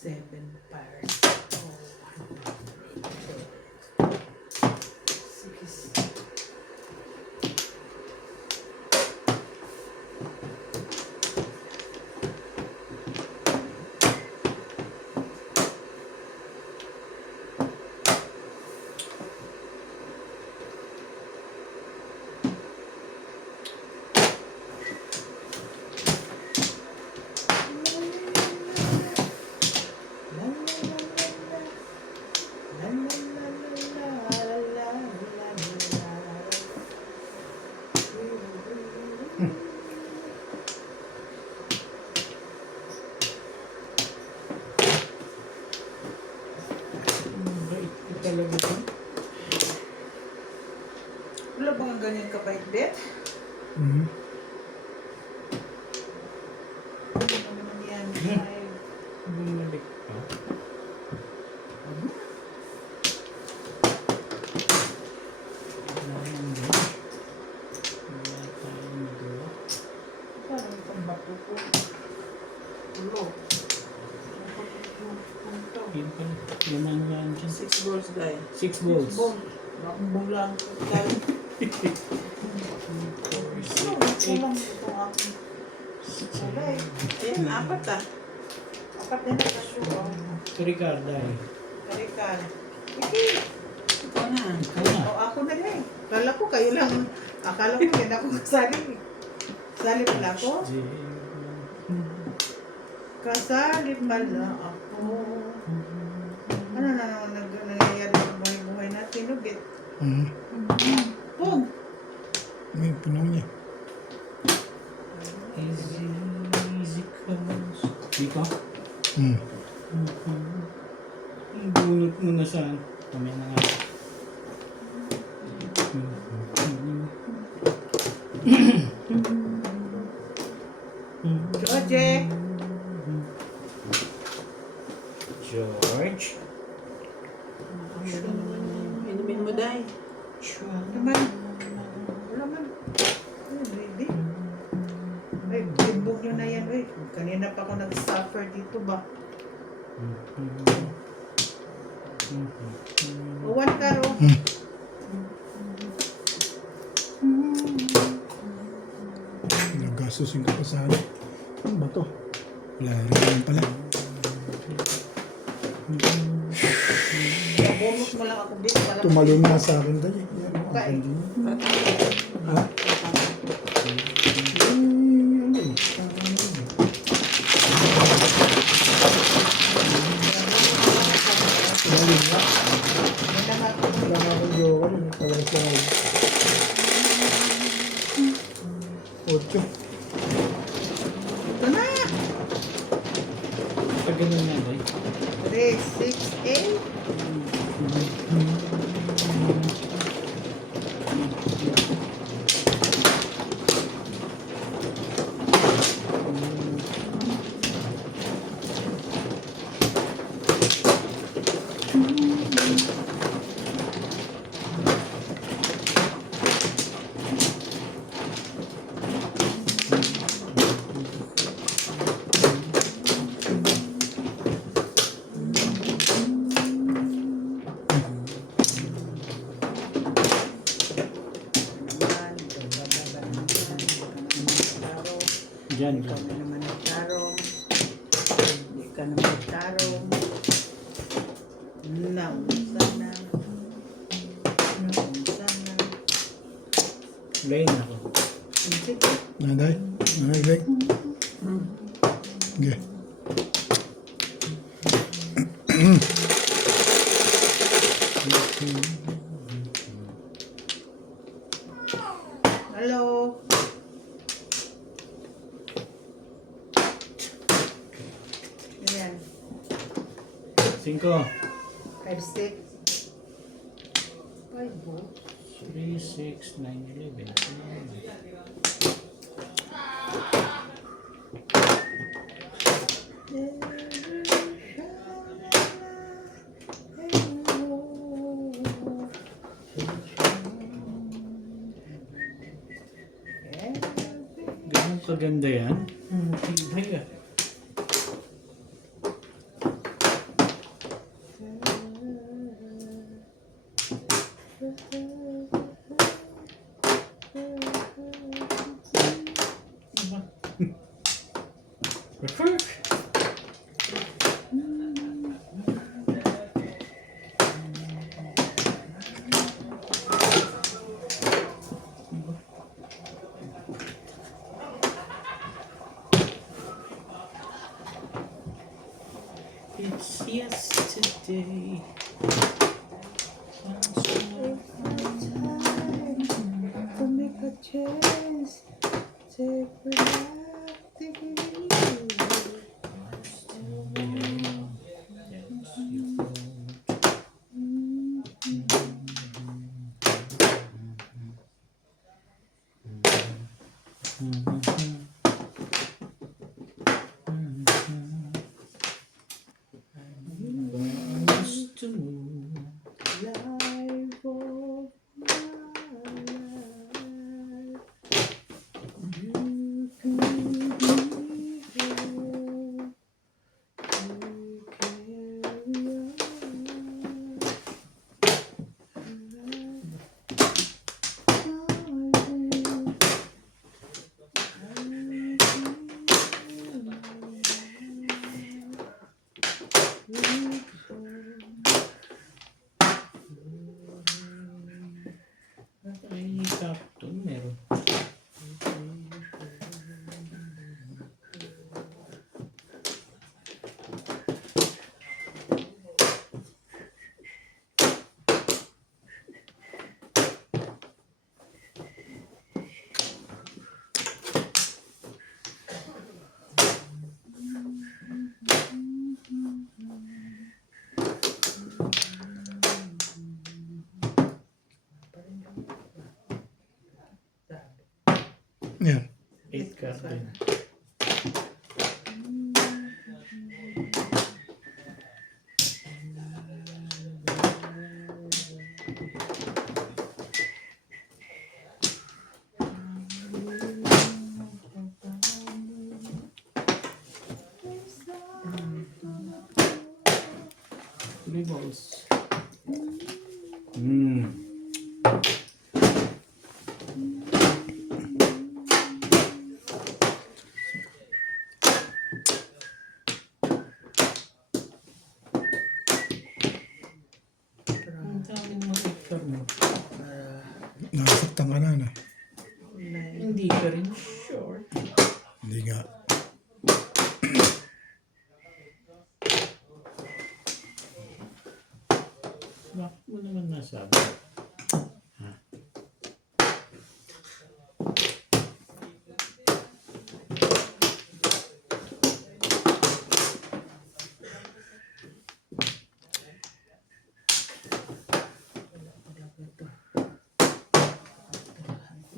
7 pairs. Six. Ito talaga ito. Wala bang ganyan kabait, Bet? Mhm. Ano naman yan? Ay, Bumalik pa. parang itong bato ko. Ulo. Yun pa. Naman yan dyan. 6 balls, guy. 6 balls. Ball. Bakong bulang. Guy. Kulang itong aking. Guy. Ayan, 4 ah. 4 din na kasyo. Ito Ricardo eh. Karikan. Sige. Ikaw na. Ikaw na. O, ako na lang. Akala ko kayo lang. Akala ko yan ako kasali. Kasali pala ako. Kasali pala ako. Ano na naman nangyayari sa buhay-buhay natin, no, Bet? Mhm. Pug! May punaw niya. Easy, easy comes. Dito? Hmm. Bunot mo na saan? Kami na nga. George! George. Inumin mo, Day. Naman. Wala man. Ay, baby. Ay, bimbog nyo na yan. Ay, kanina pa ako nag-suffer dito ba? O, 1 karo. Naggastusin ka pa sa ano. Ano ba to? Wala rin naman pala. Bonus mo lang ako, Bet. Para Tumalon nga sa akin tayo. Yan, Okay. akin din. Ha? Ano eh? Tumalon nga. Wala nga akong joker. Talang sa 8. Ito na! Pag ganun nga ba? 3, 6, 8. Diyan, Ikaw diyan. na naman ang tarong. Hindi ka naman ang tarong. Naunsa na. Naunsa na. Lane ako. Sige. Naday? Naday, Greg? Okay. Hello. Ayan. 5. 5, 6. 5 volts. 3, 6, 9, 11. Ganun kaganda yan. Tigay ah. It's yesterday. To make a chance, take without thinking you. Gusto mo. Life of my life, you could be here to carry Ay, Captain, meron. Yan. 8 Captain. Three balls. Ang dami ng mga picture mo. Nakasaktan ka na. Hindi ka rin sure. Hindi nga. Bakit mo naman nasabi? Ha?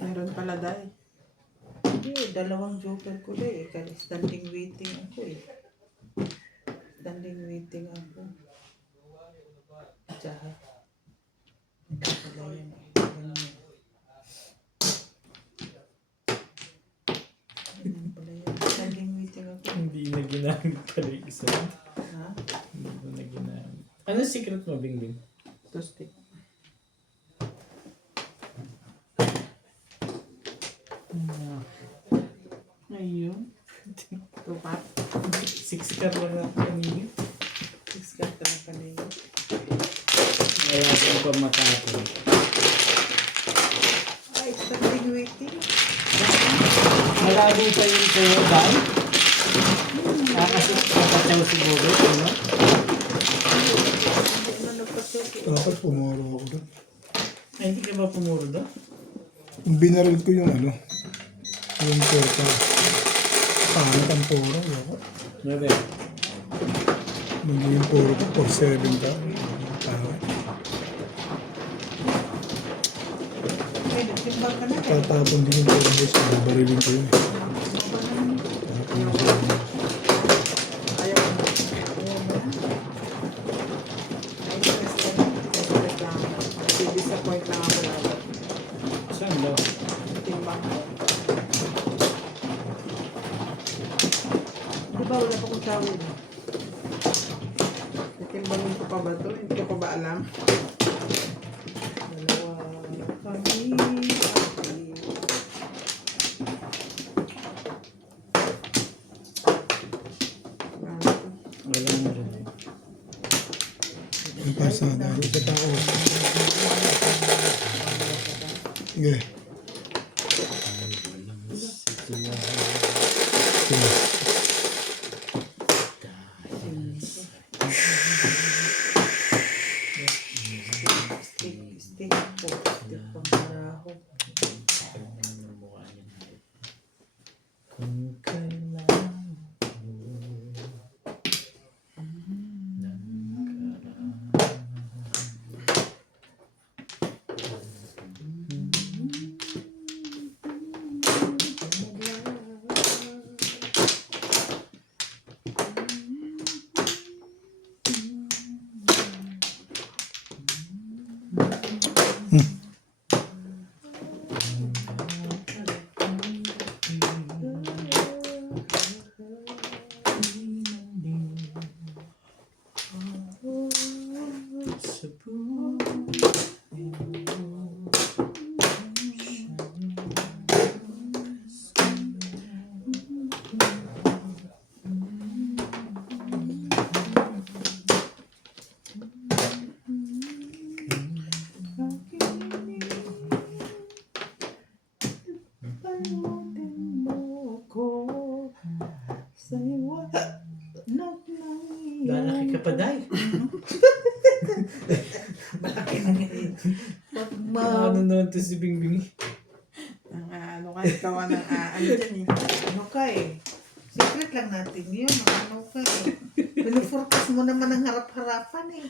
Meron pala dahil. Hindi, dalawang joker ko dahil. Standing waiting ako eh. Standing waiting ako. Tsaka. Hindi pala yan eh. Ganyan. Ganyan pala yan. Standing waiting ako. Hindi na ginamit pala yung isa. Ha? Hindi mo na ginamit. Ano secret mo, Bingbing? Toasting. Ayun. Tupat. 6 card lang ako kanina. Discard ka na kanina. Kaya ako pa matapon. Ay, standing waiting. Malabo pa yung sa'yo, Dan? Kasi kapatyaw si Bobet, ano? Ano pa to? Dapat pumuro ako doon. Ay, hindi ka ba pumuro doon? Binaril ko yung ano. Yung porta. Paano ang puro? Ako. Bebe. Naging puro ko 4-7 ka. Paano? Ay, nagtimbang ka na. Tatapon din yung puro boys. Barilin ko yun. Tapos, Ayaw mo. Ayaw mo. Ay, stress ka na. Stress lang ako. Disappoint lang ako lalo. Saan daw? Timbang ko. Di ba wala pa kong tawid? Timbangin ko pa ba ito? Hindi ko pa ba alam? Dalawa kami. Sada sa tao. Sige. Stick po. Stick pang baraho. Kung kailan sa Palutin mo ko sa iwanag ng lalaki ka pa, Day. Malaki na ngayon. Pag Ano naman to si Bingbing? ano ka, ikaw ang ano dyan eh. Ano ka eh. Secret lang natin yun. Ano ka eh. Pinufurkas mo naman ang harap-harapan eh.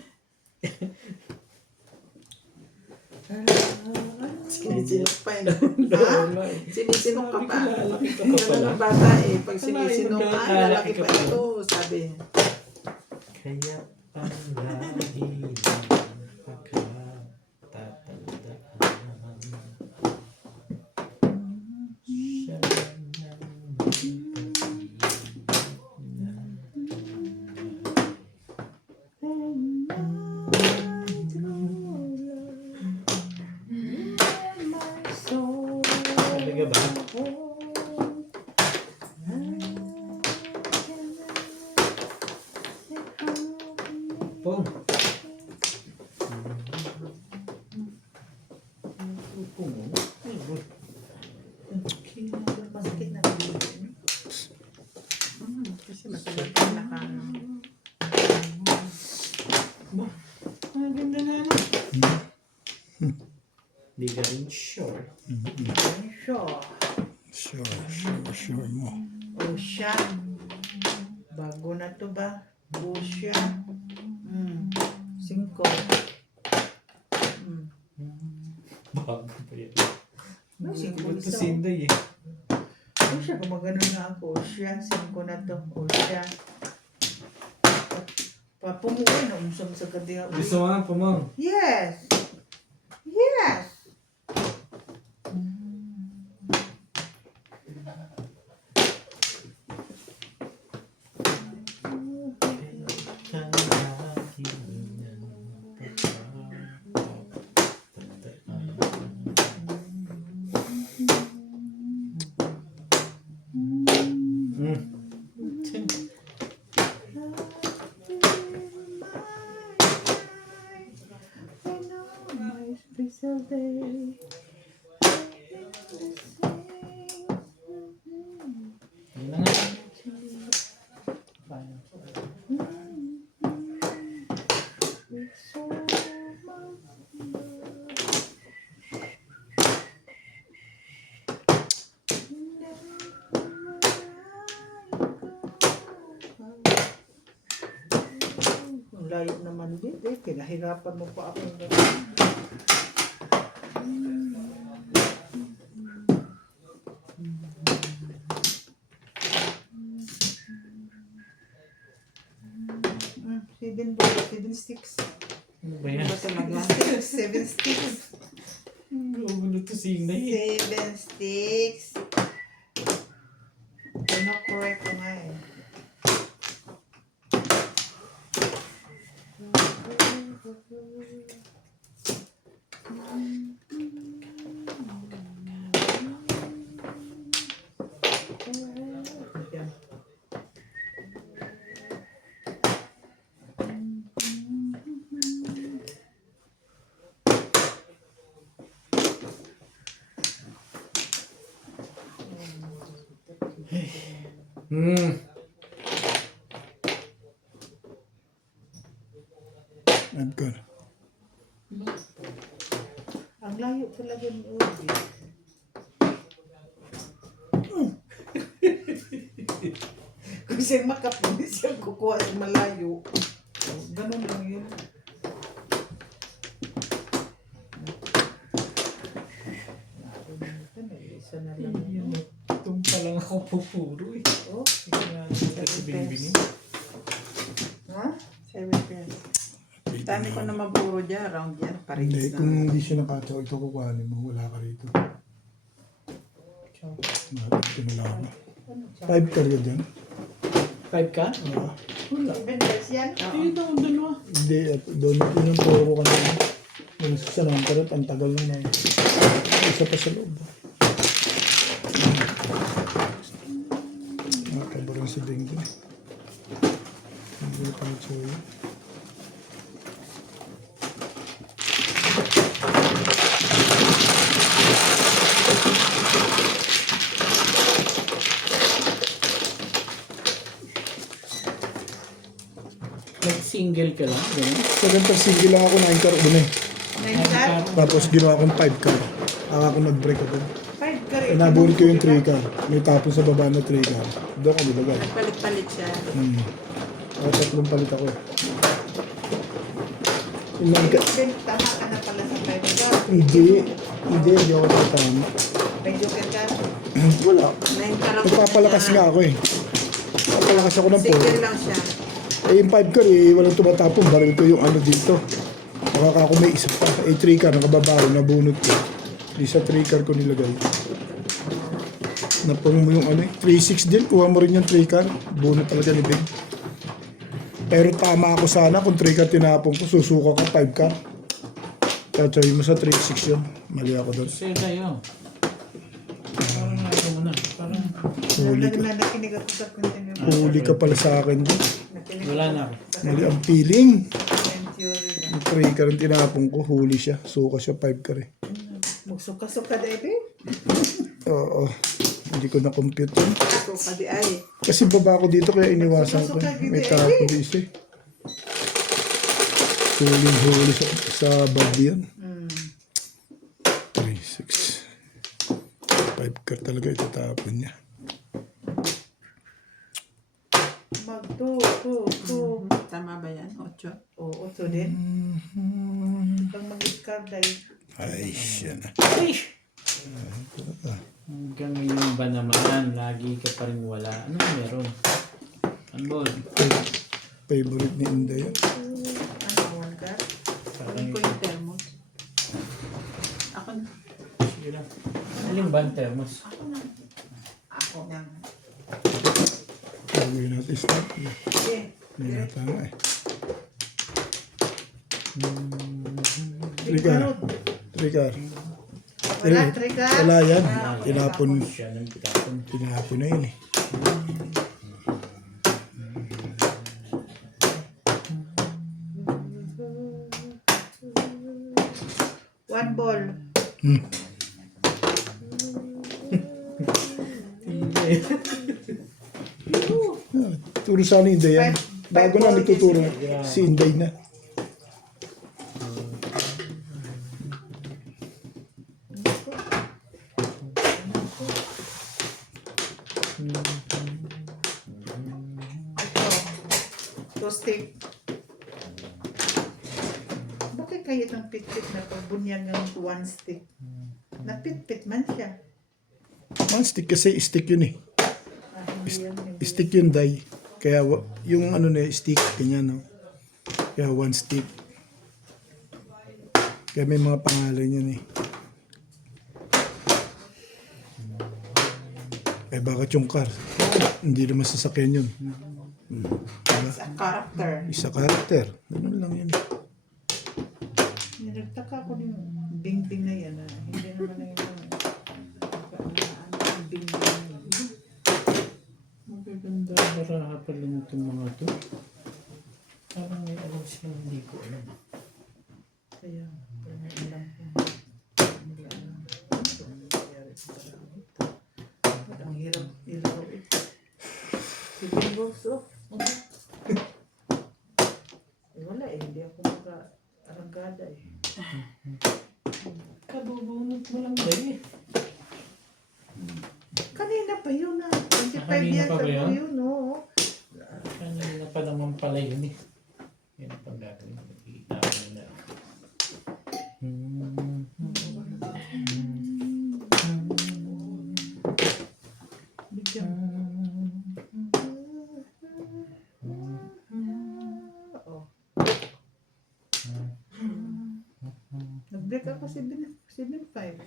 Sinisinok pa eh. Ha? Sinisinok ka pa. Lalaki ka pa Ano pala. ng bata eh. Pag sinisinok ka, lalaki pa ito. Sabi. Kaya palagi pagkatatandaan siya talaga ba? Pong. Pong. Masakit na rin. Kasi matagal pa naka. Ang ganda na lang. Di ka rin sure. Sure mo. Ocean. Bago na to ba? Ocean. 5. Bago pa yan. No, 5 Ba't isa. to Sinday eh? Ocean, gumagano na ako. Ocean, 5 na to. Ocean. Papumuwi na umsam sa kadiha. Gusto mo nga, Pumang. Yes. Yes. Special day. Yun na nga. Ang layo naman din eh. Pinahirapan mo pa ako. Seven sticks. Ano ba yan? Ba talaga? 7 sticks. Gulo to Sinday eh. 7 sticks. Ano correct ko nga eh. Yan. Edgar. Ang layo talaga ni Obi. Kung siya makapulis, siya kukuha sa malayo. So, ganun lang yun. Isa na lang yun. Itong pa lang ako pupuro eh. Oh, Kaya sa binibini. ha? 7 pairs. Dami ko na maburo dyan, around yan. Hindi, Parehas kung na. hindi siya nakataw, ito kukuhanin mo. Wala ka rito. Ito na lang. 5 ka rin dyan. 5 ka? Wala. 7 pairs yan? Eh, ito ang dalawa. Hindi, doon yung puro ka na. Yung isa naman pero ang tagal na na. Isa pa sa loob. Nakakabarang si Dengue. Hindi pa nagsuyo. Nag-single ka lang, gano'n? Second per single lang ako 9 car doon eh. 9 car? Tapos ginawa akong 5 car. Ako nag-break ako. 5 car. Nabunod ko yung 3 car. May tapon sa baba na 3 car. Doon ko nilagay. Nagpalit-palit siya. Tatlong palit ako. Yung nine car- Ben, tama ka na pala sa 5 car. Hindi ako tatama. May joker ka? Wala. 9 car ako. Nagpapalakas nga ako eh. Nagpapalakas ako ng Single 4. lang siya. Eh yung 5 car eh, walang tumatapon. Baril ko yung ano dito. Baka ako may isa pa. Eh 3 car, nakababaw, nabunot ko. Di sa 3 car ko nilagay. Napang mo yung ano eh. 3.6 din, kuha mo rin yung 3 car. Bunot talaga ni Big. Pero tama ako sana kung 3 car tinapon ko. Susuka ka 5 car. Tatsayin mo sa 3.6 yun. Mali ako doon. Sa'yo tayo. Parang ano mo na. Parang Huli ka. Nakinig ako sa content. Huli ka pala sa akin doon. wala na ako. Mali ang feeling. Theory na. Yung 3 car yung tinapon ko, huli siya. Suka siya 5 car eh. Magsuka-suka na ebe? Oo. Hindi ko na-compute yun. Suka di ay. Kasi baba ko dito kaya iniwasan ko. May tapo dito eh. Huling-huli sa bag yan. 3, 6. 5 car talaga itatapon niya. Mag-2. Tama ba yan? 8? Oo, 8 din. Pag mag-discard ay Ay, siya na. Hanggang ngayon ba naman, lagi ka pa rin wala. Ano meron? Unball. Favorite ni Inday yan. ano, 1 card? Parang Ko yung thermos. Ako na. sige lang. Alin ba ang thermos? Ako na. Gagawin natin start. Okay. Hindi na tama eh. 3 car. 3 car. Wala, 3 card. Wala yan. Tinapon. Siya nang pitapon. Tinapon na yun eh. One ball. Turo sana Inday yan. Bago na nagtuturo. Si Inday na. Two stick. Bakit kayo itong pit-pit na pagbunyag ng 1 stick? Napit-pit man siya. One stick kasi stick yun eh. Hindi yan. Stick yun die. Kaya yung ano na stick, ganyan no. Kaya one stick. Kaya may mga pangalan yun eh. Eh bakit yung car? Hindi naman sasakyan yun. It's a character. Isa character. Ganun lang yun. Nagtaka ko din bing-bing na yan. Hindi naman na yun. Bing-bing na yan. Magaganda baraha pala nitong mga to. Parang may alam silang hindi ko alam. Kaya, parang alam ko. Hindi alam. Ito ang nangyayari sa marami. Ang hirap ito. balls off. Wala eh, hindi ako maka-arangkada eh. Kabubunot mo lang dahil. Kanina pa yun 25 Kanina years pa ba ago yun? yun, oo. Kanina pa naman pala yun eh. Yan ang pag-gagawin. Nakikita ko na. Bigyan. Oo. Nag-break ako 7.5.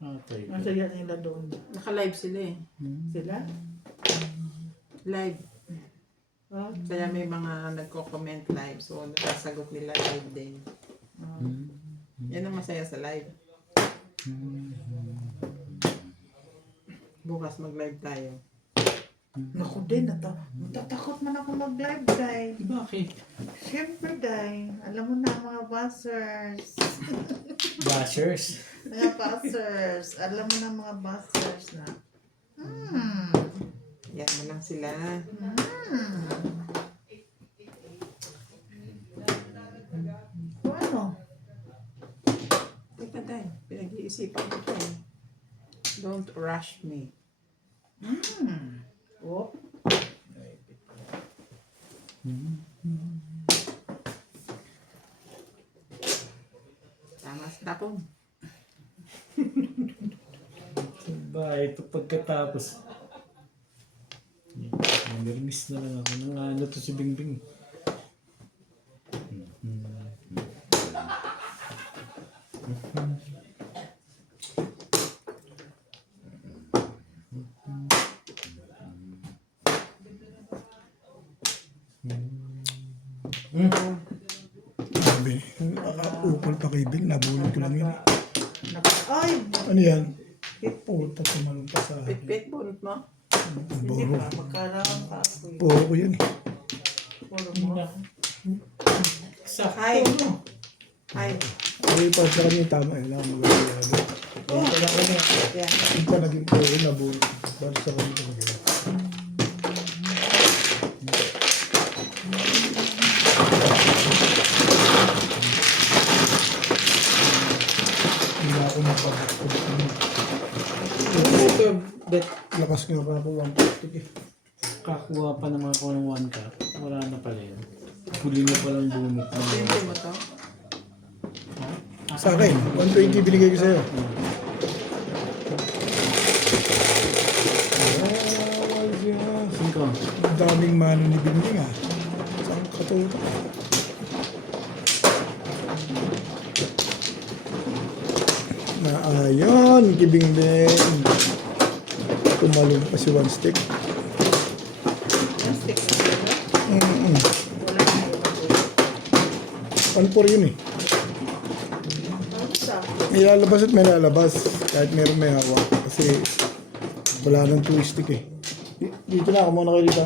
Okay. Masaya nila doon. Naka-live sila eh. Sila? Live. Ah, Kaya may mga nagko-comment live. So, nasasagot nila live din. Yan ang masaya sa live. Bukas mag-live tayo. naku din, natatakot man ako mag-live, Day. Bakit? Siyempre, Day. Alam mo na, mga buzzers. Bashers. Mga buzzers. Alam mo na, mga buzzers na. Yan mo lang sila. O ano? Teka tayo. Pinag-iisipan ko tayo. Don't rush me. Oh, Tama sa tapon. Ba, ito pagkatapos. Nag-remiss na lang ako ng ano to si Bingbing. Sabi, ukol pa kay Bing, nabulot ko lang yun. ay! Ano yan? Puta, tumalong pa sa akin. Pit-pit, bunot mo. Hindi Boro. pa, magkaroon pa ako. Puro ko yan eh. Puro mo. Sakto, Hi. no? Hi. Ay, pa sa kanya yung tama eh. Lang magagawa. Yan. Yung pa naging puro, nabulot. Bali sa kanya talaga yun. Hindi na ako mapag-pag. Ito, bet, Lakas nga pa ako 150 eh. kakuha pa naman ako ng 1 cup. Wala na pala yun. Huli na palang bunot. Sente mo to? Sa akin, 120 binigay ko sa'yo. Singko. Ang daming mano ni Bingbing ah. Saan katuto? Naayon, kibingbing. Tumalong pa si One Stick. Yung stick na sila. Wala na ibang ulo. 1-4 yun eh. Ano sa May lalabas at may lalabas. Kahit meron may hawak. Kasi wala nang 2 stick eh. Dito na ako muna kayo dito.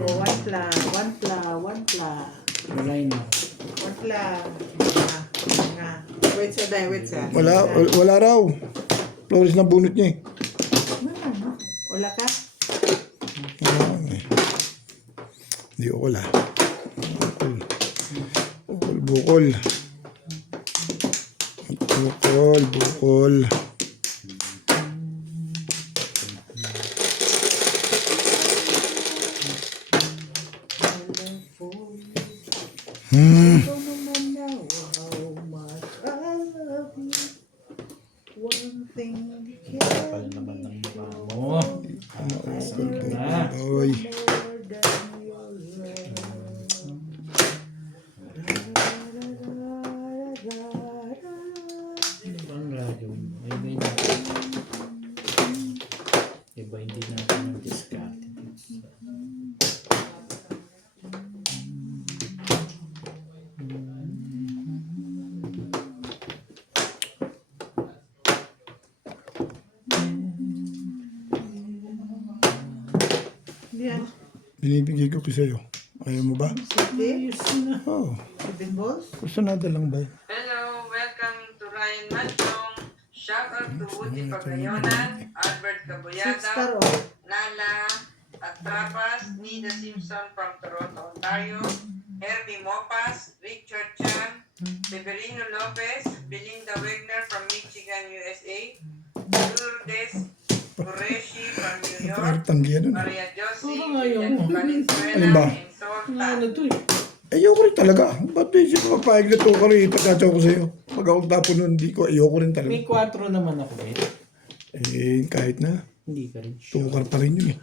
Oh, one pla. Wala yun. One pla. Nga. Wait sa day, wait sa. Wala raw. Flores na bunot niya eh. Wala ka? Hindi ko wala. Bukol. Bukol. Don't naman know how much I love you. One thing you Kapal can naman ng mukha mo. more Oy. than your love. Ano bang gagawin mo? Iba hindi natin ang discard. Yan. Binibigay ko ko sa'yo. Ayaw mo ba? Sige. Oo. 7 balls. Personada lang ba? Hello, welcome to Ryan Manchong. Shout out to Woody Pagayonan, Albert 6 Cabuyada, star oh. Nala Atrapas, Nida Simpson from Toronto, Ontario, Herbie Mopas, Richard Chan, Severino Lopez, Belinda Wegner from Michigan, USA, Lourdes Qureshi from New York, Nakakatanggihan nun. Maria Josie, Parang ayaw mo. Valenzuela, Alin ba? and Solta. Ano to eh? Ayoko rin talaga. Ba't di siya mapapayag na to ka rin? Ipatataw ko sa'yo. Pag ako tapo nun, hindi ko. Ayoko rin talaga. May 4 naman ako eh. Eh, kahit na. Hindi ka rin sure. Tukar pa rin yun eh.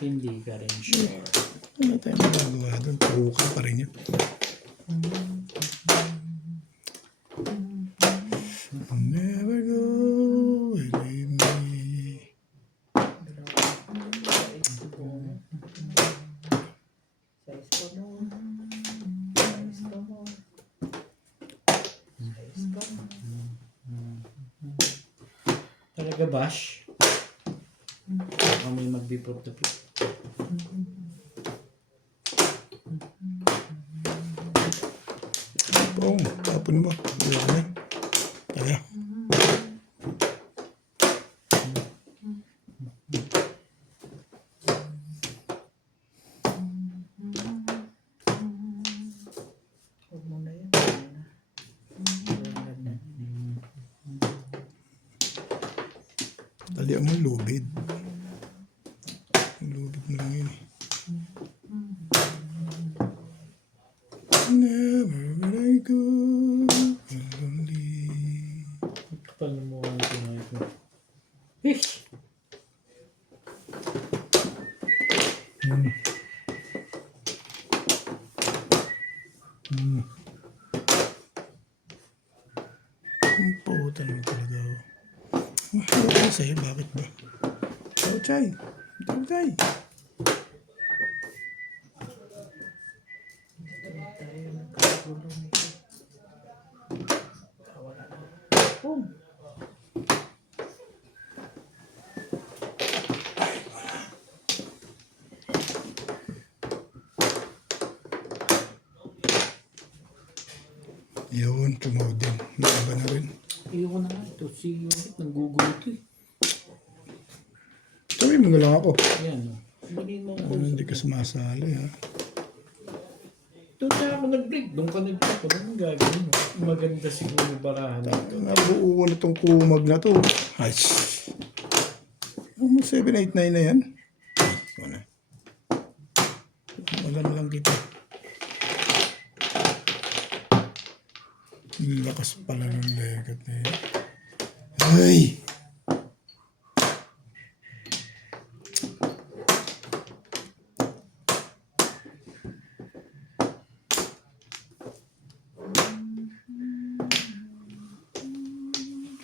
Hindi ka rin sure. Wala tayong magagawa doon. Tukar pa rin yun. Never go away, leave me. Size ko mo. Size ko mo. Size ko mo. Talaga bash? Baka may mag-bipot na po. Oo, tapon mo. Ayoko na. Kaya. Huwag mo na yan. Talian mo lubid. Lubid mo lang yun eh. Never will I go lonely. Kapal na mukha ng Pinoy ko. Eh! Ang puta naman talaga ako. Mahalo ko sa'yo, bakit ba? Tao, Chay. Tao, Chay. Tayo nagkakagulong nito. Wala na. Boom. Yun, tumawad din. Nakaba na rin. Ayoko na nga ito. Si Yunit, nanggugulo ito eh. Sabi mo na lang ako. Ayan o. Mali mo Ano, ako. hindi ka sumasali ha. Doon na ako nag-break. Doon ka nag-break. Anong gagawin mo? Maganda siguro yung barahan nito. Nabuo na tong kumag na to. Ay, shhh. Ano, 789 na yan? Wala. Wala na lang kita. Lakas pala ng legat na yan. Ay!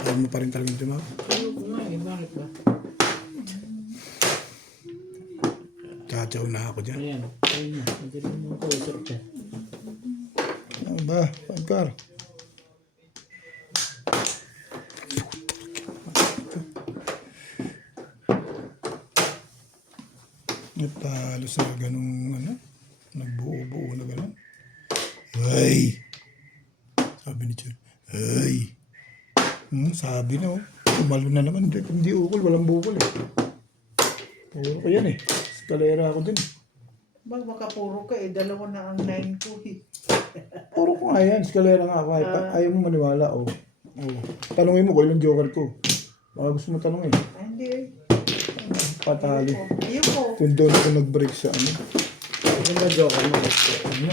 Ayaw mo pa rin talagang tumawag. Ayoko nga eh. Bakit ba? Tsatsaw na ako dyan. Ayan. Ayun na. Magaling mo ko usap dyan. Ano ba? Pagkar. Natalo sa ganung ano? Nagbuo-buo na gano'n. Ay! Sabi ni Chul. Ay! Sabi na oh. Umalo na naman. Hindi ukol. Walang bukol eh. Puro ko yan eh. Eskalera ako din. Baka puro ka eh. Dalawa na ang 9 ko eh. Puro ko nga yan. Eskalera nga ako. Ayaw mo maniwala oh. Oh. Tanungin mo ko ilang joker ko. Baka gusto mo tanungin. Ay, hindi eh. Patali. Ayoko. Kung doon ako nag-break sa ano. Ano ba joke mo? Ano?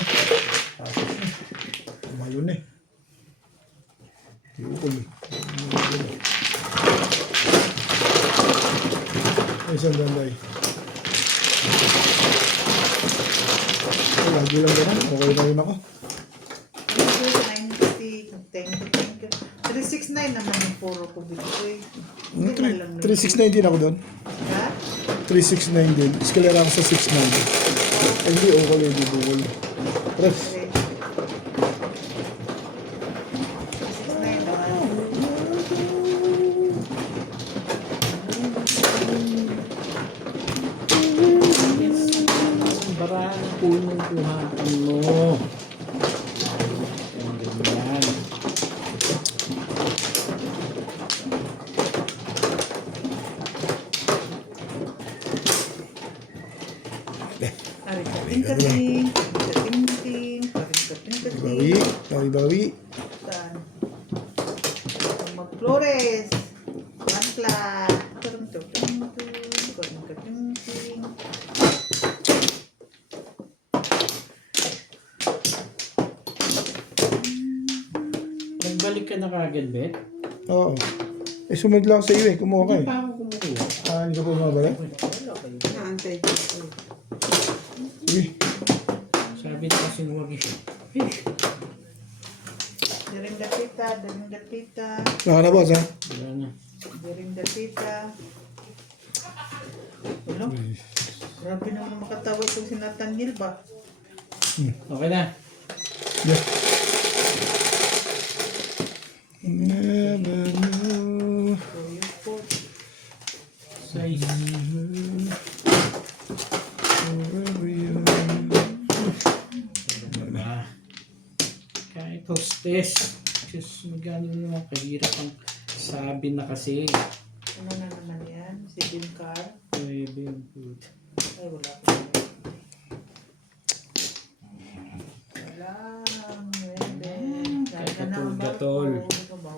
Tapos na. Umalo na eh. Tiukol eh. Ay, isang danday. Ay, lagi lang ganun. Okay na rin ako. Thank you. 369 naman yung puro ko dito eh. Hindi na lang 369 din ako doon. Ha? 369 din. Eskalera ako sa 69. Ay, hindi ukol eh. Hindi bukol. Press. 369 naman. hawakan mo. Ganyan. Ari kating-kating, kating-kating, Bawi, kating-kating. bawi. Saan? Mag-flores. Pantla. Kating-kating. Nagbalik ka na kagad, Bet? Oo. Eh, sumunod lang sa iyo eh. Kumuha ka Hindi eh. pa ako kumukuha. Ah, hindi ka pa bumabalik? Naantay dito. Uy, Sabi na kasi huwag eh. Diring dapita, diring dapita, naka na boss ha? Wala na. diring dapita. Wala. Grabe naman makatawa itong si Nathaniel ba? Okay na. Yeah. Never know. So, yung po. Size. Wherever you Diba? Kahit hostess. Diyos, magano naman kahirap ang sabi na kasi. Ano na naman yan? Si Jim Carr? Pwede yung food. Ay, wala ko. Wala. Pwede. Ganda na ang Gatol-gatol. barko. Ito ba?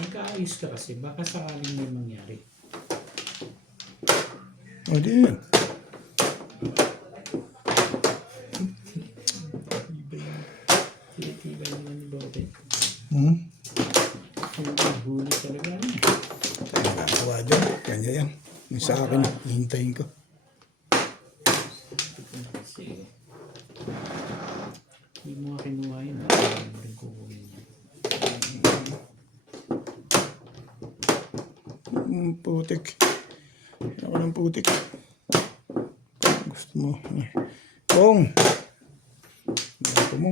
Magkaayos ka kasi. Baka sakaling may mangyari. O, di yan. Tibay naman ni Bote. Hmm? Ang huli talaga. Nakakawa dyan. Kanya yan. Yung sa akin, hihintayin ko. Kasi hindi mo nga kinuha yun. Hindi mo rin kukunin yan. Putik. Ako ng putik. Gusto mo. Pong! Gusto mo.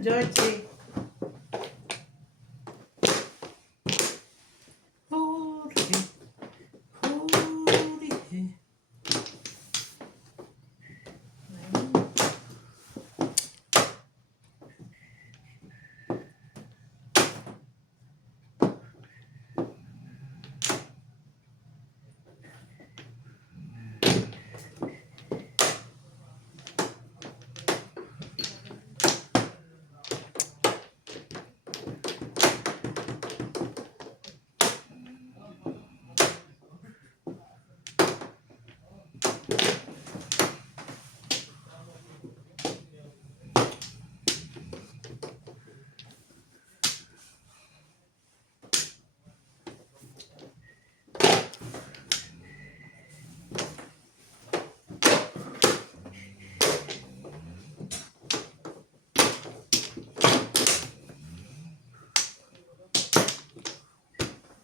Georgie.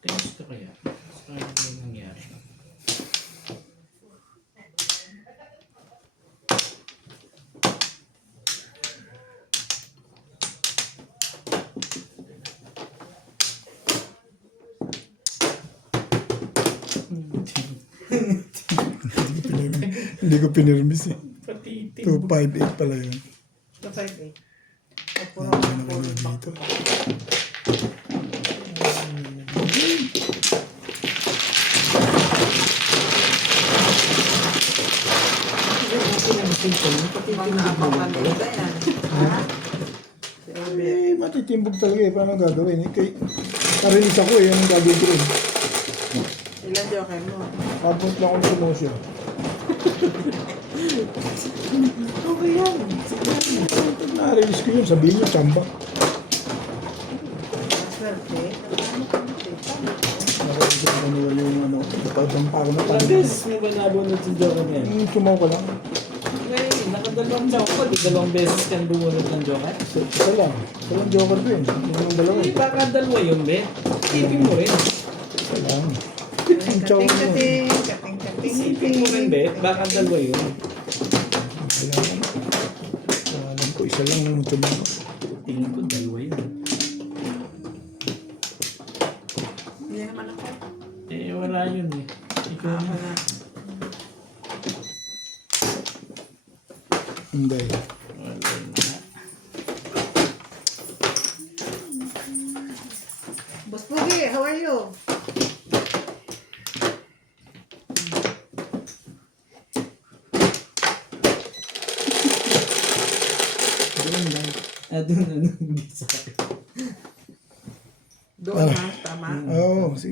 Test ko kaya. Saka ano nangyari. Hindi ko pinirmis eh. Pati timbog. 258 pala yun. 258. O, puro Yan, ka yan puro ako back dito. to back. Mga apakalita yan. Si Obet. Eh, matitimbog talaga eh. Paano gagawin? Eh, narinis ako eh. Anong gagawin ko eh. Ilan joker mo? Kapot lang ako sa motion. Okay yan. Pag narinis ko yun, sabihin nyo, tsamba. Swerte. Narinis ko manuwal yung ano. Napagdampa ako na Ilang tanong. beses mo ba nabunod sa joker niya? Tumaw ko lang. Ngayon, nakadalawang joker. Dalawang beses kang bumunod ng joker. Isa lang. Isa lang joker ko yun. Yung ng dalawa. Eh, baka dalawa yun, be. Isipin mo rin. Isa lang. Ang tsaw ko yun. Kating-kating. Kating-kating. Isipin mo rin, be. Baka dalawa yun. Wala lang. Alam ko, isa lang nung tumaw. Tingin ko dalawa yun. Hindi naman ako. Eh, wala yun eh. Ikaw Ako na. na. Hindi. Wala na. Boss Pugi, how are you? Ganun lang. Doon, hindi sa akin. Doon ha, tama. Oo, sige.